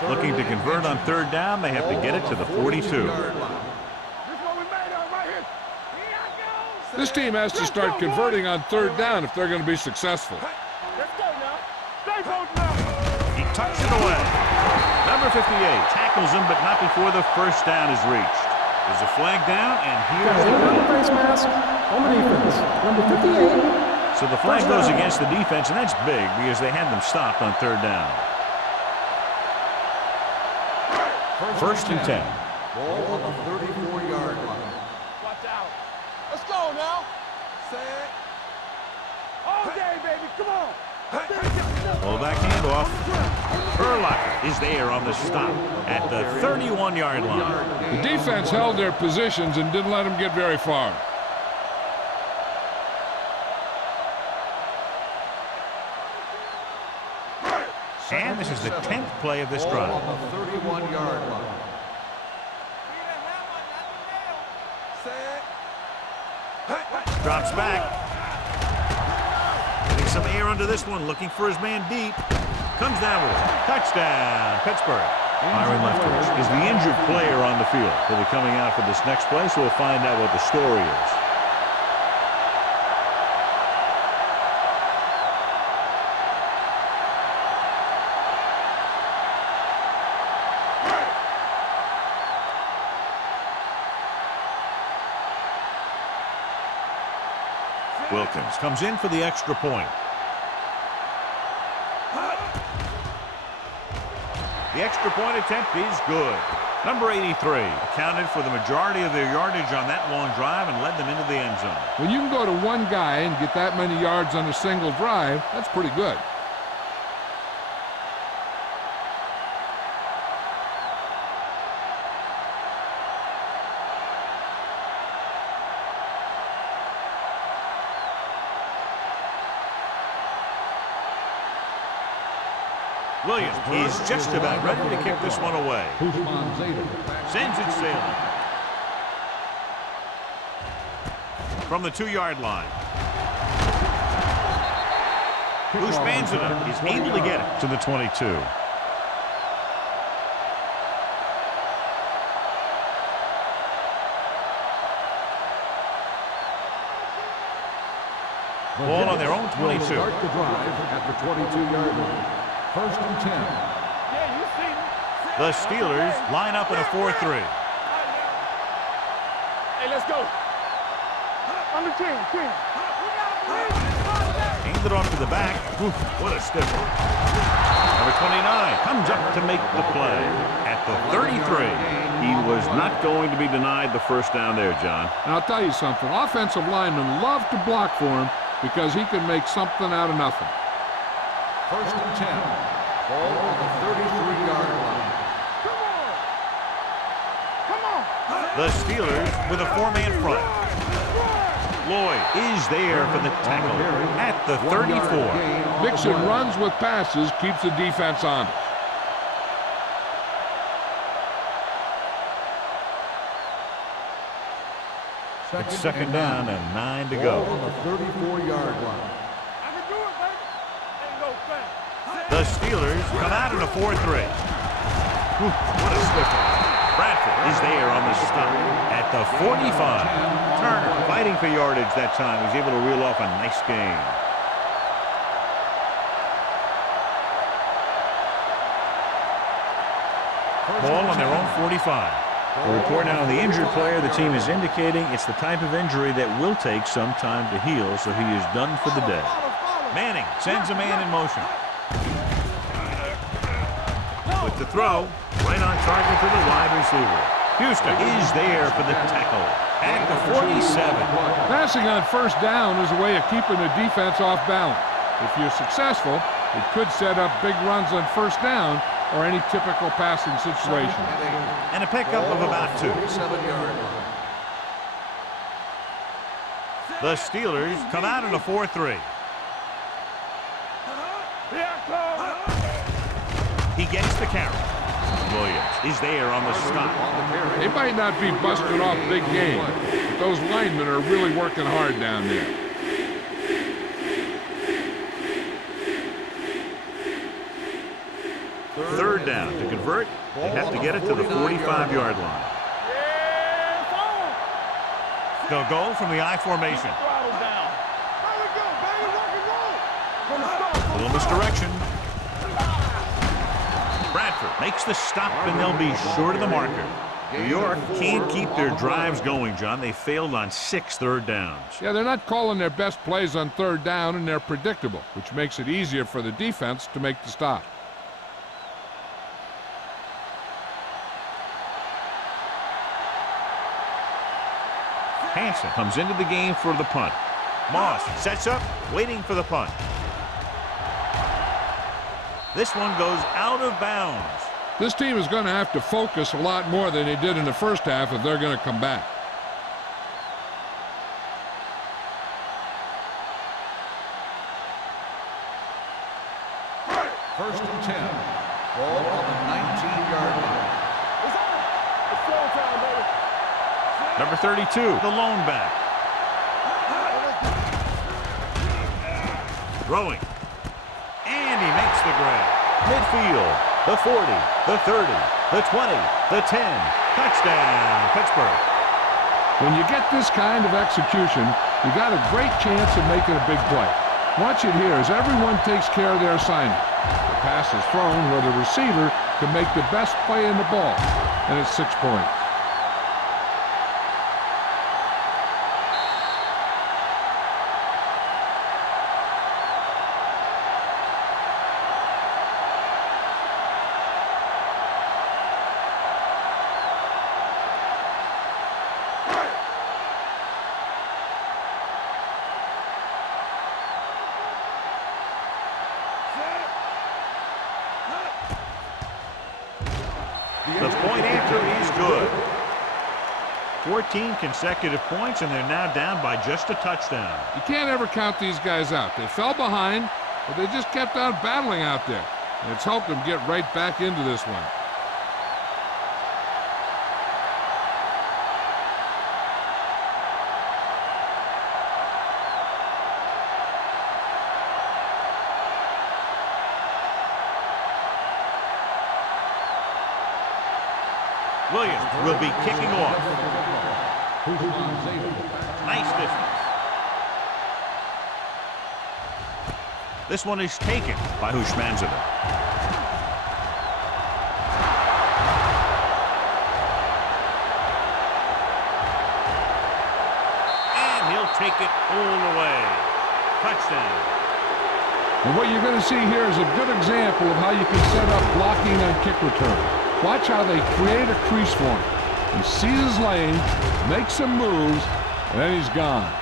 Looking to convert on third down, they have to get it to the 42. This is what we made of right here. Here I go. This team has to start converting on third down if they're going to be successful. Let's go now. Stay both now. He tucks it away. Number 58 tackles him, but not before the first down is reached. There's a flag down, and here's the Got call. face mask on the defense. Number 58. So the flag goes against the defense, and that's big because they had them stopped on third down. First and 10. Ball on the 34-yard line. Watch out. Let's go now. Set. All day, baby. Come on. Pull back handoff. Urlacher is there on the stop at the 31-yard line. The defense held their positions and didn't let them get very far. And this is the 10th play of this drive. Ball on the 31-yard line. Drops back. Getting some air under this one, looking for his man deep. Comes down with it. Touchdown, Pittsburgh. Byron Leftwich is the injured player on the field. He'll be coming out for this next play, so we'll find out what the story is. Wilkins comes in for the extra point. The extra point attempt is good. Number 83 accounted for the majority of their yardage on that long drive and led them into the end zone. When you can go to one guy and get that many yards on a single drive, that's pretty good. Williams is just about ready to kick this one away. Sends it sailing. From the 2-yard line. Bruce Manzana is able to get it to the 22. Ball on their own 22. Start the drive at the 22-yard line. First and 10. Yeah, you see me. The Steelers line up in a 4-3. Hey, let's go. Under 10. Aimed it off to the back. Oof, what a stiff one. Number 29 comes up to make the play at the 33. He was not going to be denied the first down there, John. And I'll tell you something. Offensive linemen love to block for him because he can make something out of nothing. First and 10. Ball on the 33-yard line. Come on. The Steelers with a 4-man front. Lloyd is there for the tackle at the 34. Mixon runs with passes, keeps the defense honest. It's second down and 9 to go. Ball on the 34-yard line. I can do it, baby. Ain't no thing. The Steelers come out in a 4-3. What a stiff one. Bradford is there on the stop at the 45. Turner fighting for yardage that time. He's able to reel off a nice gain. Ball on their own 45. A report now on the injured player. The team is indicating it's the type of injury that will take some time to heal, so he is done for the day. Manning sends a man in motion. With the throw, right on target for the wide receiver. Houston is there for the tackle at the 47. Passing on first down is a way of keeping the defense off balance. If you're successful, it could set up big runs on first down or any typical passing situation. And a pickup of about 2. 47-yard line. The Steelers come out in a 4-3. He gets the carry. Williams is there on the stop. They might not be busting off big game, but those linemen are really working hard down there. Third down. To convert, they have to get it to the 45-yard line. They'll go from the I formation. A little misdirection. Bradford makes the stop, and they'll be short of the marker. New York can't keep their drives going, John. They failed on 6 third downs. Yeah, they're not calling their best plays on third down, and they're predictable, which makes it easier for the defense to make the stop. Hansen comes into the game for the punt. Moss sets up, waiting for the punt. This one goes out of bounds. This team is going to have to focus a lot more than they did in the first half if they're going to come back. First and 10. Ball on the 19-yard line. It's slow time, baby. Number 32, the lone back. Throwing. And he makes the grab. Midfield. The 40, the 30, the 20, the 10. Touchdown, Pittsburgh. When you get this kind of execution, you got a great chance of making a big play. Watch it here as everyone takes care of their assignment. The pass is thrown where the receiver can make the best play in the ball, and it's 6 points. The point after is good. 14 consecutive points, and they're now down by just a touchdown. You can't ever count these guys out. They fell behind, but they just kept on battling out there. And it's helped them get right back into this one. Williams will be kicking off. Nice distance. This one is taken by Hushmanzadeh. And he'll take it all the way. Touchdown. And what you're going to see here is a good example of how you can set up blocking on kick return. Watch how they create a crease for him. He sees his lane, makes some moves, and then he's gone.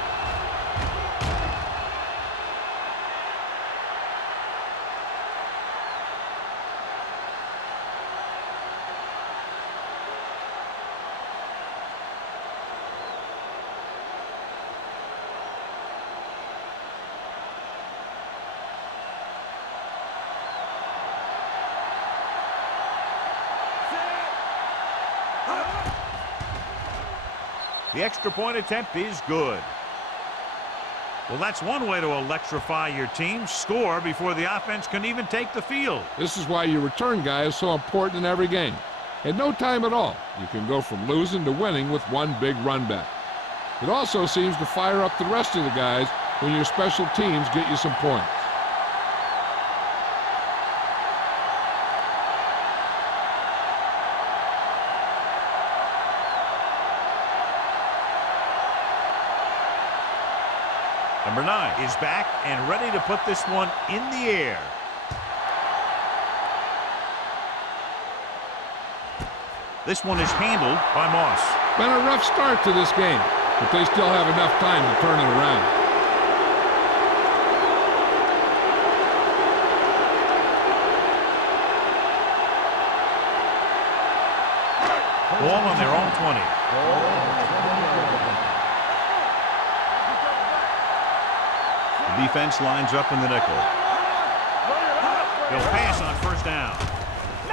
The extra point attempt is good. Well, that's one way to electrify your team. Score before the offense can even take the field. This is why your return guy is so important in every game. In no time at all, you can go from losing to winning with one big run back. It also seems to fire up the rest of the guys when your special teams get you some points. Number 9 is back and ready to put this one in the air. This one is handled by Moss. Been a rough start to this game, but they still have enough time to turn it around. Ball on their own 20. The defense lines up in the nickel. He'll pass on first down.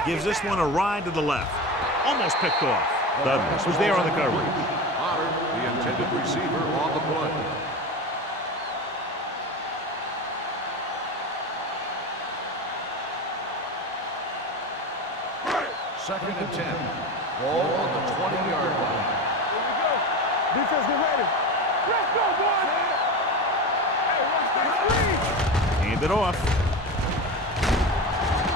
Gives this one a ride to the left. Almost picked off. Douglas was there on the coverage. Potter, the intended receiver, on the play. Second and 10. Ball on the 20-yard line. Defense, get ready. Let's go, boy. Hey, watch that screen. Hand it off.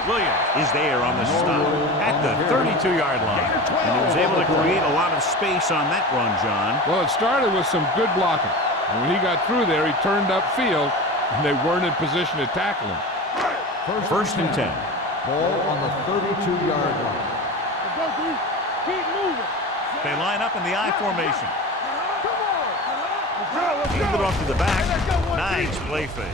Williams is there on the stop at the 32-yard line. And he was able to create a lot of space on that run, John. Well, it started with some good blocking. And when he got through there, he turned upfield, and they weren't in position to tackle him. First and 10. Ball on the 32-yard line. Let's go, D. Keep moving. They line up in the I formation. Come on. Let's go, let's go. Hand it off to the back. Let's go, 1-2. Nice play fake.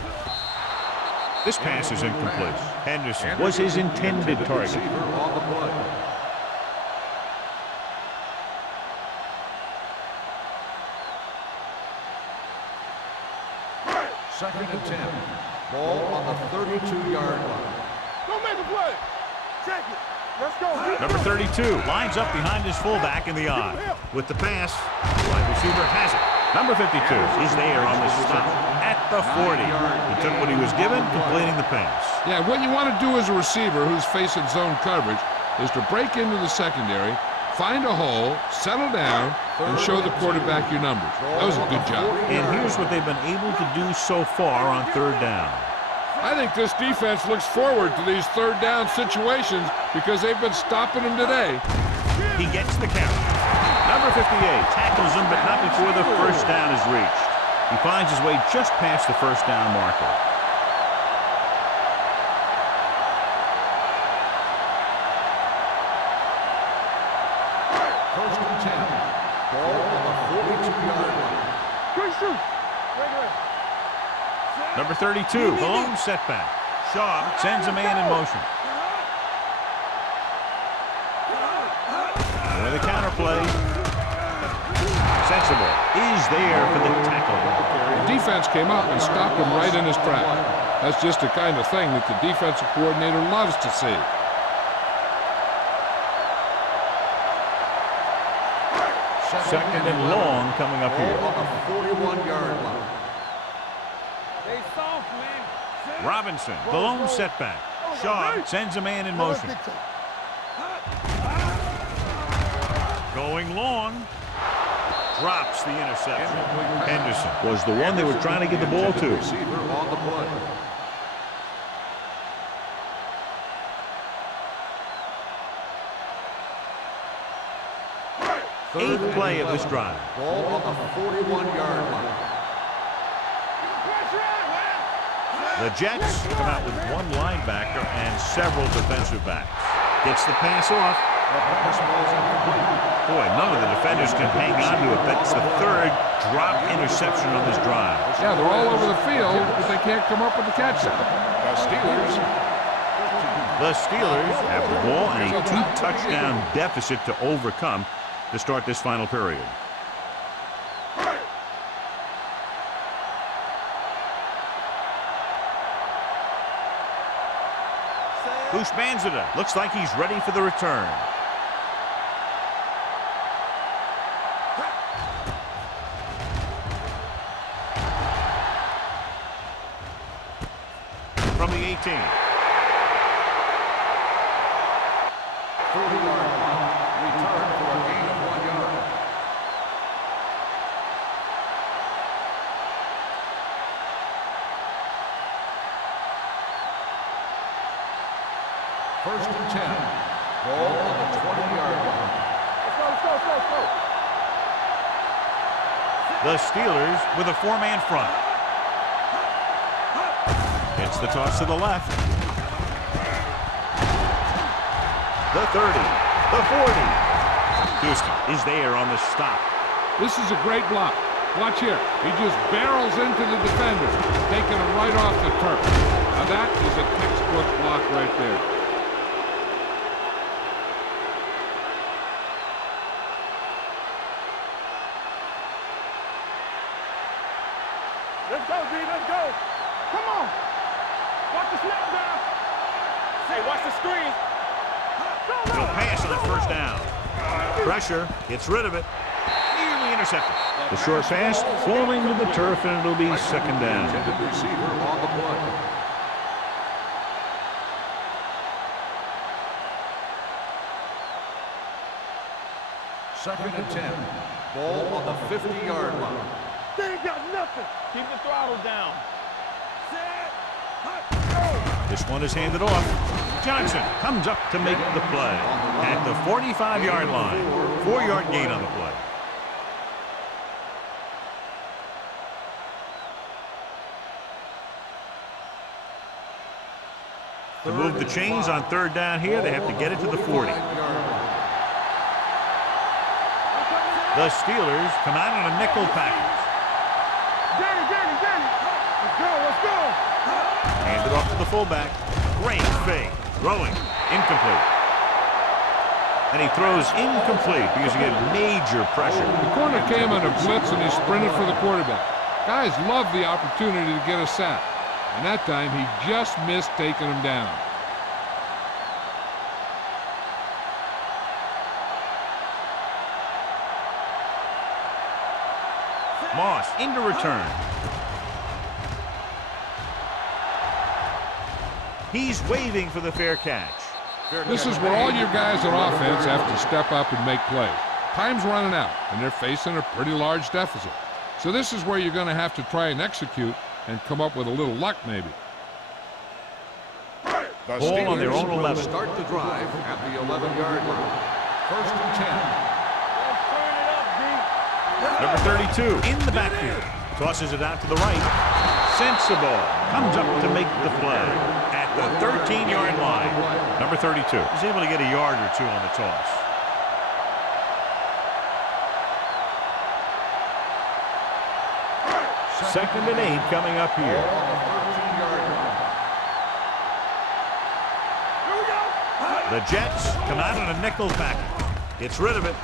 This pass is incomplete. Henderson was his intended target. Receiver on the play. Second and 10. Ball on the 32-yard line. Go make a play. Check it. Let's go. Number 32 lines up behind his fullback in the I. With the pass, wide receiver has it. Number 52 is there on the stop at the 40. He took what he was given, completing the pass. Yeah, what you want to do as a receiver who's facing zone coverage is to break into the secondary, find a hole, settle down, and show the quarterback your numbers. That was a good job. And here's what they've been able to do so far on third down. I think this defense looks forward to these third down situations because they've been stopping them today. He gets the count. Number 58 tackles him, but not before the first down is reached. He finds his way just past the first down marker. First and 10. Ball on the 42-yard line. Quick shoot. Number 32, the lone setback. Shaw sends a man in motion. With a counterplay. Sensible is there for the tackle. The defense came up and stopped him right in his track. That's just the kind of thing that the defensive coordinator loves to see. Second and long coming up here. Ball on the 41-yard line. They soft, man. Robinson, the lone setback. Shaw sends a man in motion. Going long. Drops the interception. Henderson was the one they were trying to get the ball to. Receiver on the play. Eighth play of this drive. Ball on the 41-yard line. The Jets come out with one linebacker and several defensive backs. Gets the pass off. Boy, none of the defenders can hang on to it. That's the third drop interception on this drive. Yeah, they're all over the field, but they can't come up with the catch. The Steelers have the ball and a 2-touchdown deficit to overcome to start this final period. Houshmandzadeh looks like he's ready for the return. From the 18. 40-yard line. Return for a gain of 1 yard. First and 10. Ball on the 20-yard line. Let's go. The Steelers with a 4-man front. Gets the toss to the left. The 30. The 40. Houston is there on the stop. This is a great block. Watch here. He just barrels into the defender, taking him right off the turf. Now that is a textbook block right there. Let's go, D. Let's go. Come on. Watch the snap down. Hey, watch the screen. He'll pass on the first down. Pressure, gets rid of it. Nearly intercepted. The short pass falling to the turf, and it'll be second down. Intended receiver on the play. Second and 10. Ball on the 50-yard line. They ain't got nothing. Keep the throttle down. Set. Go. This one is handed off. Johnson comes up to make the play at the 45-yard line. 4-yard gain on the play. To move the chains on third down here, they have to get it to the 40. The Steelers come out on a nickel package. Danny. Let's go. Hand it off to the fullback. Great fake. Throwing. Incomplete. And he throws incomplete because he got major pressure. The corner came on a blitz and he sprinted for the quarterback. Guys love the opportunity to get a sack. And that time he just missed taking him down. Moss into return. He's waving for the fair catch. This is where all your guys on offense have to step up and make plays. Time's running out, and they're facing a pretty large deficit. So this is where you're going to have to try and execute and come up with a little luck, maybe. The Ball on their own Steelers will 11. start the drive at the 11-yard line. 1st and 10. Number 32 in the backfield. Tosses it out to the right. Sensible comes up to make the play at the 13-yard line. Number 32 is able to get a yard or two on the toss. Second and 8 coming up here. The Jets come out on a nickel package. Gets rid of it.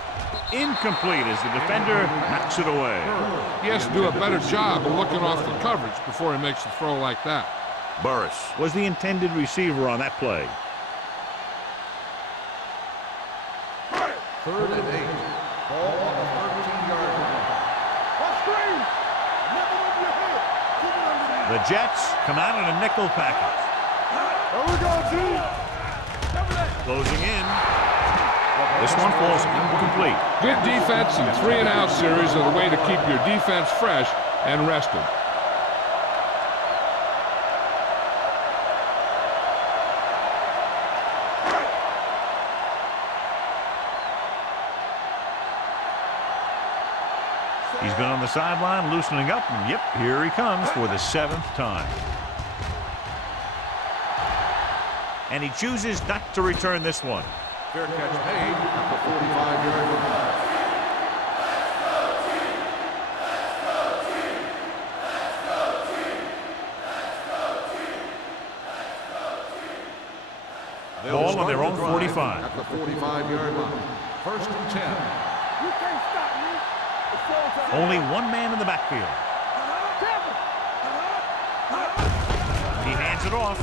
Incomplete as the defender knocks it away. He has to do a better job of looking off the coverage before he makes a throw like that. Burris was the intended receiver on that play. 3rd and 8. Ball on the 13-yard line. The Jets come out on a nickel package. There we go, team. Closing in. This one falls incomplete. Good defense and 3-and-out series are the way to keep your defense fresh and rested. He's been on the sideline loosening up, and yep, here he comes for the 7th time. And he chooses not to return this one. Fair catch made at the 45-yard line. Ball on their own 45. At the 45-yard line. 1st and 10. You can't stop me. It's showtime. Only one man in the backfield. He hands it off.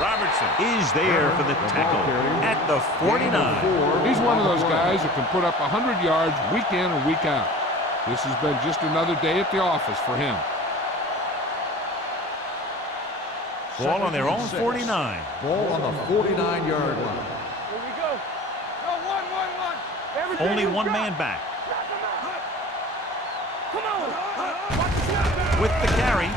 Robertson is there for the tackle at the 49. He's one of those guys who can put up 100 yards week in and week out. This has been just another day at the office for him. Ball on their own 49. Ball on the 49-yard line. Here we go. No, one. Everything Only you one got. man back. Come on. Watch the snap. With the carry,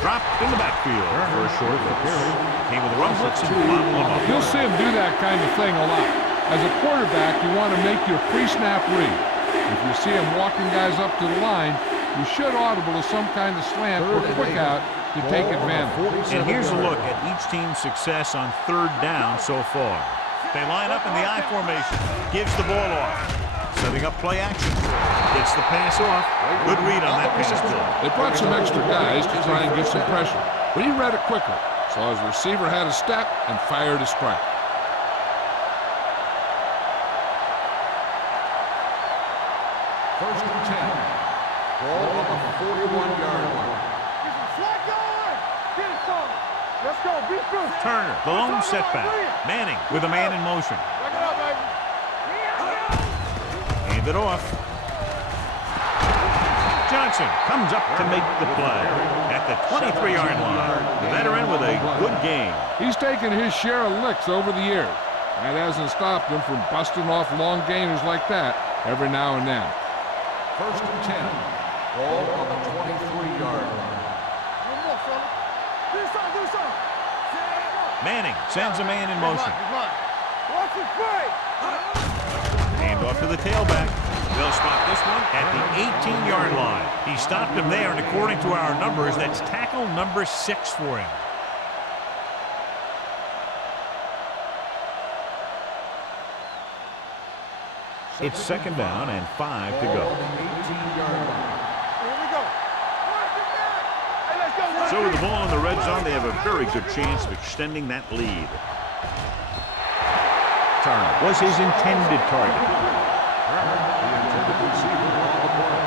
dropped in the backfield. For a short carry. Came with a run blitz and bobbled him up. You'll see him do that kind of thing a lot. As a quarterback, you want to make your pre-snap read. If you see him walking guys up to the line, you should audible to some kind of slant or quick out to take advantage. And here's a look at each team's success on third down so far. They line up in the I formation. Gives the ball off. Setting up play action. Gets the pass off. Good read on that pass play. They brought some extra guys to try and get some pressure, but he read it quickly, so his receiver had a step and fired a strike. First and 10. Ball on the 41-yard line. Let's go, be through. Turner, the lone setback. Manning with a man in motion. Back it up, baby. Hand it off. Johnson comes up to make the play at the 23-yard line. The veteran with a good game. He's taken his share of licks over the years. That hasn't stopped him from busting off long gainers like that every now and then. First and 10. Ball on the 23-yard line. One more, fella. Do something. Manning sends a man in motion. Watch it play. Hand off to the tailback. They'll spot this one at the 18-yard line. He stopped him there, and according to our numbers, that's tackle number 6 for him. It's second down and 5 to go. Here we go. Hey, let's go. So with the ball in the red zone, they have a very good chance of extending that lead. Turner was his intended target. The intended receiver on the play.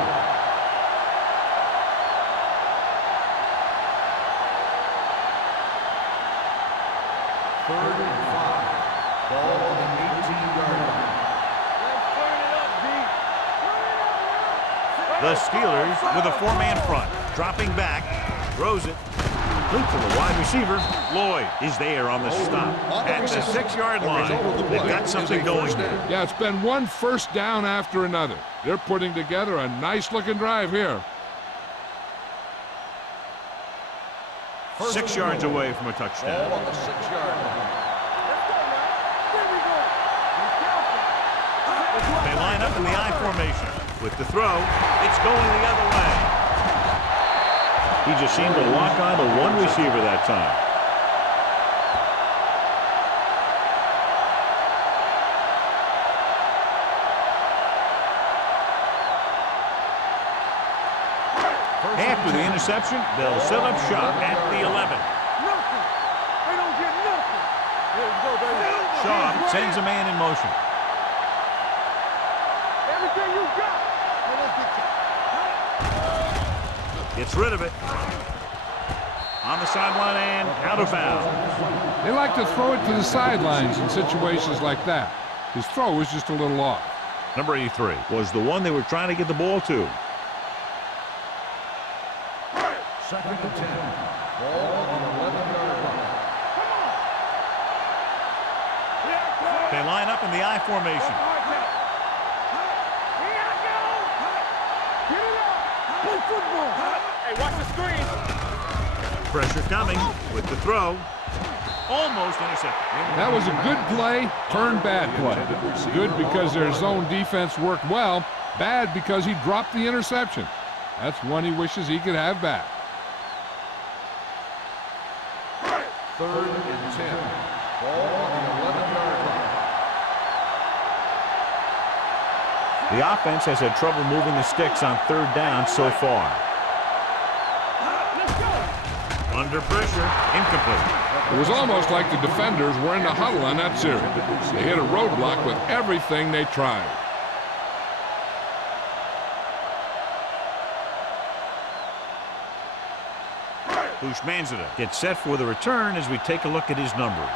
Third and 5. Ball on the 18-yard line. Let's turn it up, D. The Steelers with a 4-man front. Dropping back. Throws it. Complete to the wide receiver. Lloyd is there on the stop. At the 6-yard line. They've got something going here. Yeah, it's been one first down after another. They're putting together a nice-looking drive here. 6 yards away from a touchdown. Ball on the 6-yard line. Let's go now. There we go. Be careful. They line up in the I formation. With the throw, it's going the other way. He just seemed to lock on to one receiver that time. After the interception, they'll set up shop at the 11. Nothing. They don't get nothing. Here we go, baby. Shaw sends a man in motion. Everything you got. Hey, let's get you. Gets rid of it. On the sideline and out of bounds. They like to throw it to the sidelines in situations like that. His throw was just a little off. Number 83 was the one they were trying to get the ball to. Second and 10. Ball on the 11-yard line. They line up in the I formation. Get it up. Play football. Hey, watch the screen. Pressure coming with the throw. Almost intercepted. That was a good play, turned bad play. Good because their zone defense worked well. Bad because he dropped the interception. That's one he wishes he could have back. Third and 10. Ball on the 11-yard line. The offense has had trouble moving the sticks on third down so far. Under pressure, incomplete. It was almost like the defenders were in the huddle on that series. They hit a roadblock with everything they tried. Bushmanzada gets set for the return as we take a look at his numbers.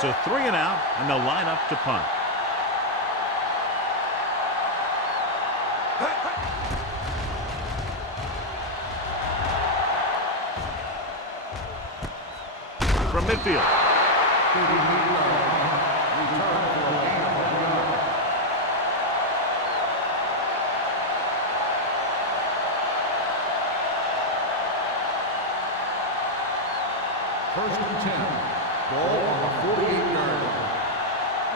So 3 and out, and they'll line up to punt. From midfield. First and 10. Ball on the 48-yard line.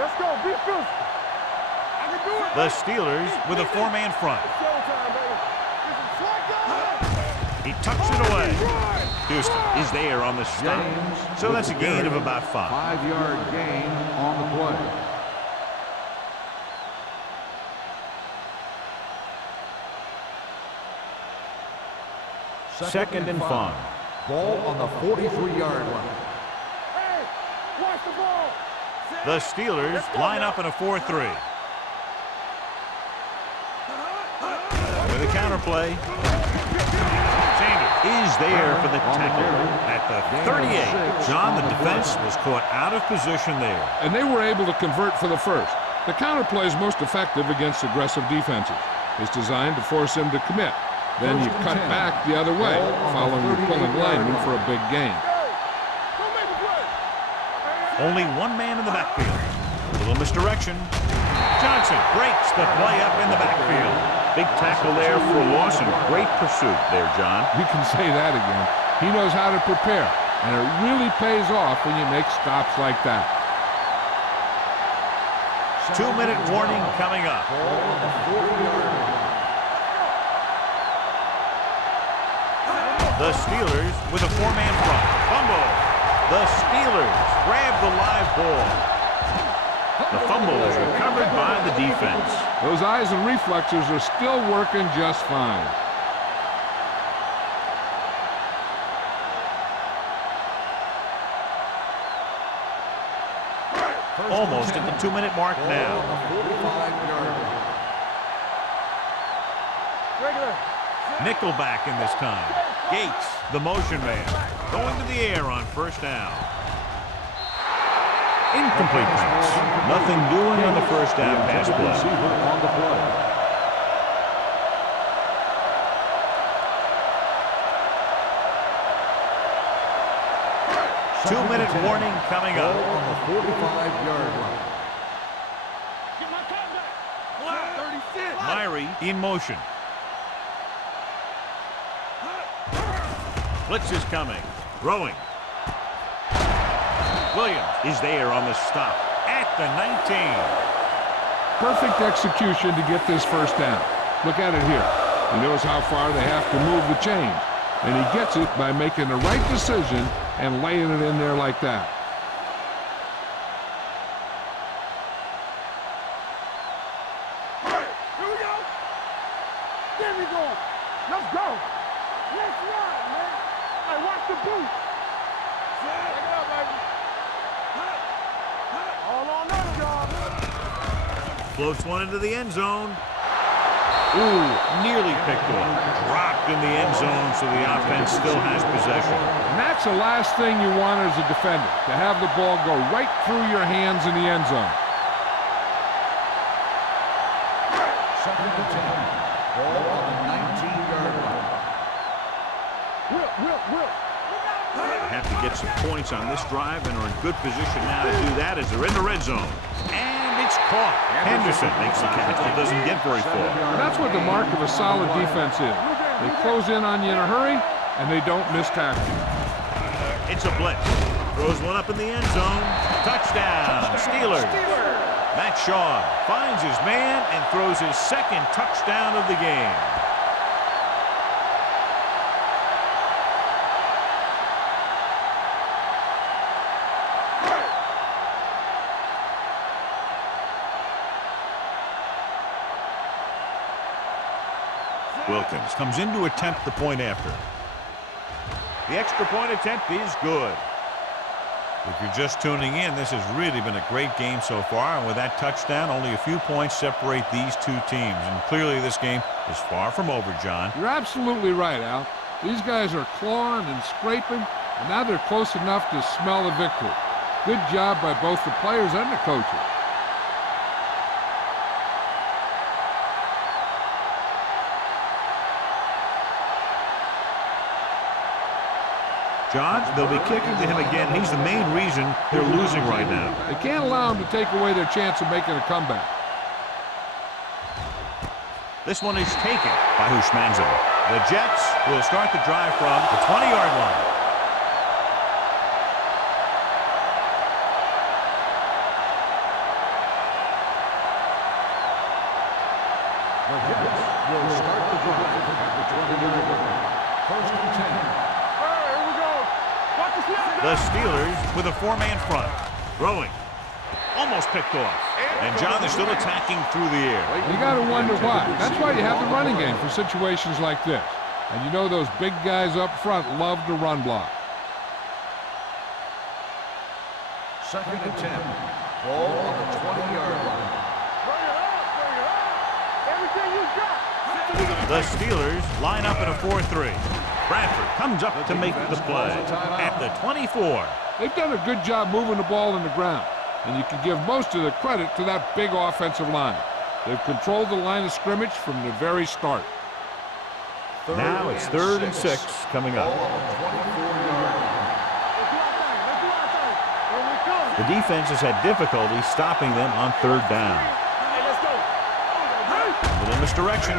Let's go. Be physical. I can do it. The Steelers with a 4-man front. Showtime, baby. This is Flacco. He tucks it away. Houston is there on the stop. So that's a gain of about 5. 5-yard gain on the play. Second and 5. Ball on the 43-yard line. Hey, watch the ball. The Steelers line up in a 4-3. With a counterplay. Sanders is there for the tackle at the 38. John, the defense was caught out of position there. And they were able to convert for the first. The counterplay is most effective against aggressive defenses. It's designed to force them to commit. Then you cut back the other way, following your pulling lineman for a big gain. Only one man in the backfield. A little Misdirection. Johnson breaks the play up in the backfield. Big tackle there for a loss and great pursuit there, John. You can say that again. He knows how to prepare, and it really pays off when you make stops like that. 2-minute warning coming up. The Steelers with a 4-man front. Fumble. The Steelers grab the live ball. The fumble is recovered by the defense. Those eyes and reflexes are still working just fine. Almost at the 2-minute mark now. Nickelback in this time. Gates, the motion man, going to the air on first down. Incomplete pass. Nothing doing on the first down pass play. 2-minute warning coming up. On the 45-yard line. Myrie in motion. Blitz is coming. Throwing. Williams is there on the stop at the 19. Perfect execution to get this first down. Look at it here. He knows how far they have to move the chain, and he gets it by making the right decision and laying it in there like that. Here we go. There we go. Let's go. Let's ride, man. Hey, watch the boot. Check it out, baby. All on them, dog. Floats one into the end zone. Ooh, nearly picked off. Dropped in the end zone, so the offense still has possession. And that's the last thing you want as a defender, to have the ball go right through your hands in the end zone. 2nd and 10. Ball on the 19-yard line. Will. Have to get some points on this drive and are in good position now to do that as they're in the red zone. And it's caught. Henderson makes the catch but doesn't get very far. That's what the mark of a solid defense is. They close in on you in a hurry, and they don't miss tackle. It's a blitz. Throws one up in the end zone. Touchdown, Steelers. Matt Shaw finds his man and throws his second touchdown of the game. Wilkins comes in to attempt the point after. The extra point attempt is good. If you're just tuning in, this has really been a great game so far, and with that touchdown, only a few points separate these two teams, and clearly this game is far from over, John. You're absolutely right, Al. These guys are clawing and scraping, and now they're close enough to smell the victory. Good job by both the players and the coaches. John, they'll be kicking to him again. He's the main reason they're losing right now. They can't allow him to take away their chance of making a comeback. This one is taken by Hushmanzada. The Jets will start the drive from the 20-yard line. The Jets will start the drive at the 20-yard line. 1st and 10. The Steelers with a 4-man front. Throwing. Almost picked off. And, John, they're still attacking through the air. You got to wonder why. That's why you have the running game for situations like this. And you know those big guys up front love to run block. 2nd and 10. Ball on the 20-yard line. Everything you got. The Steelers line up in a 4-3. Bradford comes up to make the play at the 24. They've done a good job moving the ball in the ground, and you can give most of the credit to that big offensive line. They've controlled the line of scrimmage from the very start. Now it's 3rd and 6 coming up. The defense has had difficulty stopping them on third down. Hey, let's go. Little misdirection.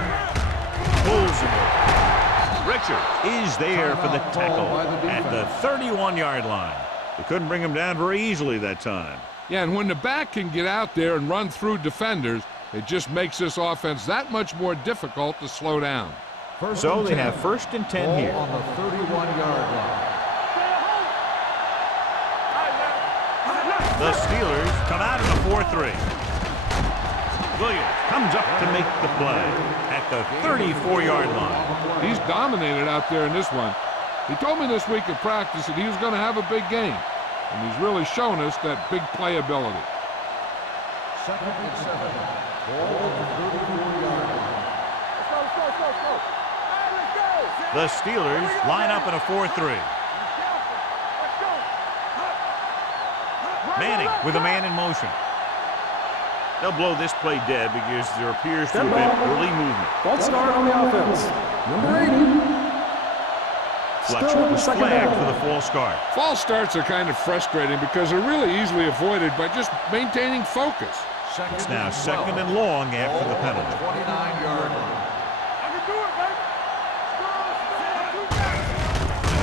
Pulls him over. Richard is there for the tackle at the 31-yard line. They couldn't bring him down very easily that time. Yeah, and when the back can get out there and run through defenders, it just makes this offense that much more difficult to slow down. So they have 1st and 10 here. On the 31-yard line. The Steelers come out in a 4-3. Williams comes up to make the play at the 34-yard line. He's dominated out there in this one. He told me this week at practice that he was going to have a big game, and he's really shown us that big playability. 2nd and 7. Ball on the 34-yard line. Let's go. Hey, let's go. The Steelers line up in a 4-3. Manning with a man in motion. They'll blow this play dead because there appears to have been early movement. False start on the offense. Number 80. Fletcher was flagged for the false start. False starts are kind of frustrating because they're really easily avoided by just maintaining focus. It's now 2nd and long after the penalty. 29-yard line. I can do it, baby.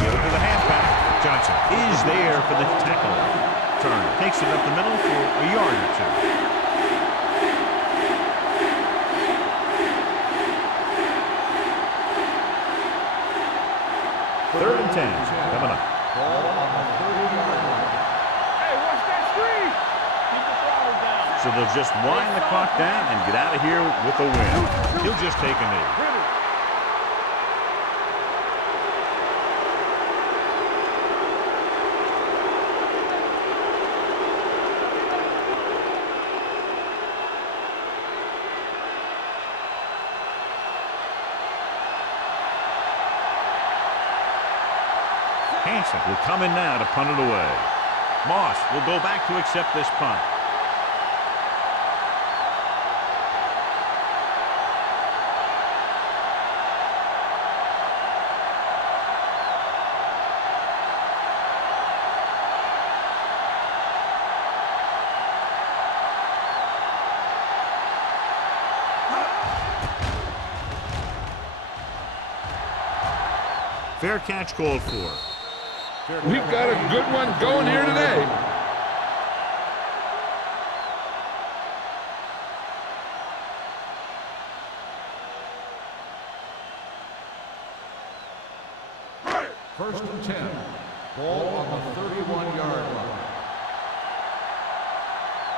Give it to the halfback. Johnson is there for the tackle. Turner takes it up the middle for a yard or two. Third and 10 coming up. Ball on the 30-yard line. Hey, watch that screen. Keep the throttle down. So they'll just wind the clock down and get out of here with a win. He'll just take a knee. Hansen will come in now to punt it away. Moss will go back to accept this punt. Fair catch called for. We've got a good one going here today. First and 10. Ball on the 31-yard line.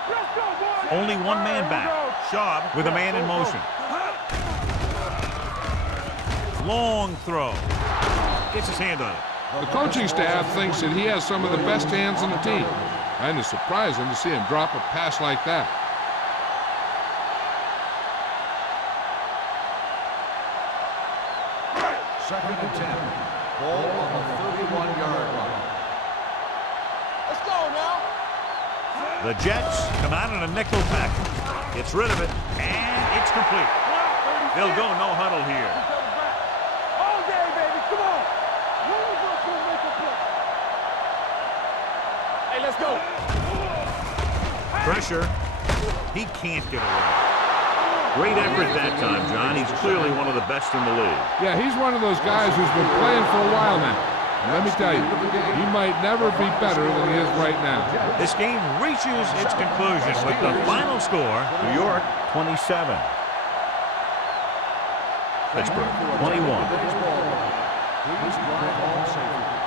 Let's go, boys. Only one man back. Schaub with a man in motion. Long throw. Gets his hand on it. The coaching staff thinks that he has some of the best hands in the team. And it's surprising to see him drop a pass like that. Second and 10. Ball on the 31-yard line. Let's go now. The Jets come out in a nickel package. Gets rid of it, and it's complete. They'll go no huddle here. All day, baby. Come on. Move up to make a play. Hey, let's go. Pressure. He can't get away. Great effort that time, John. He's clearly one of the best in the league. Yeah, he's one of those guys who's been playing for a while now. And let me tell you, he might never be better than he is right now. This game reaches its conclusion with the final score, New York 27. Pittsburgh 21. Please drive home safely.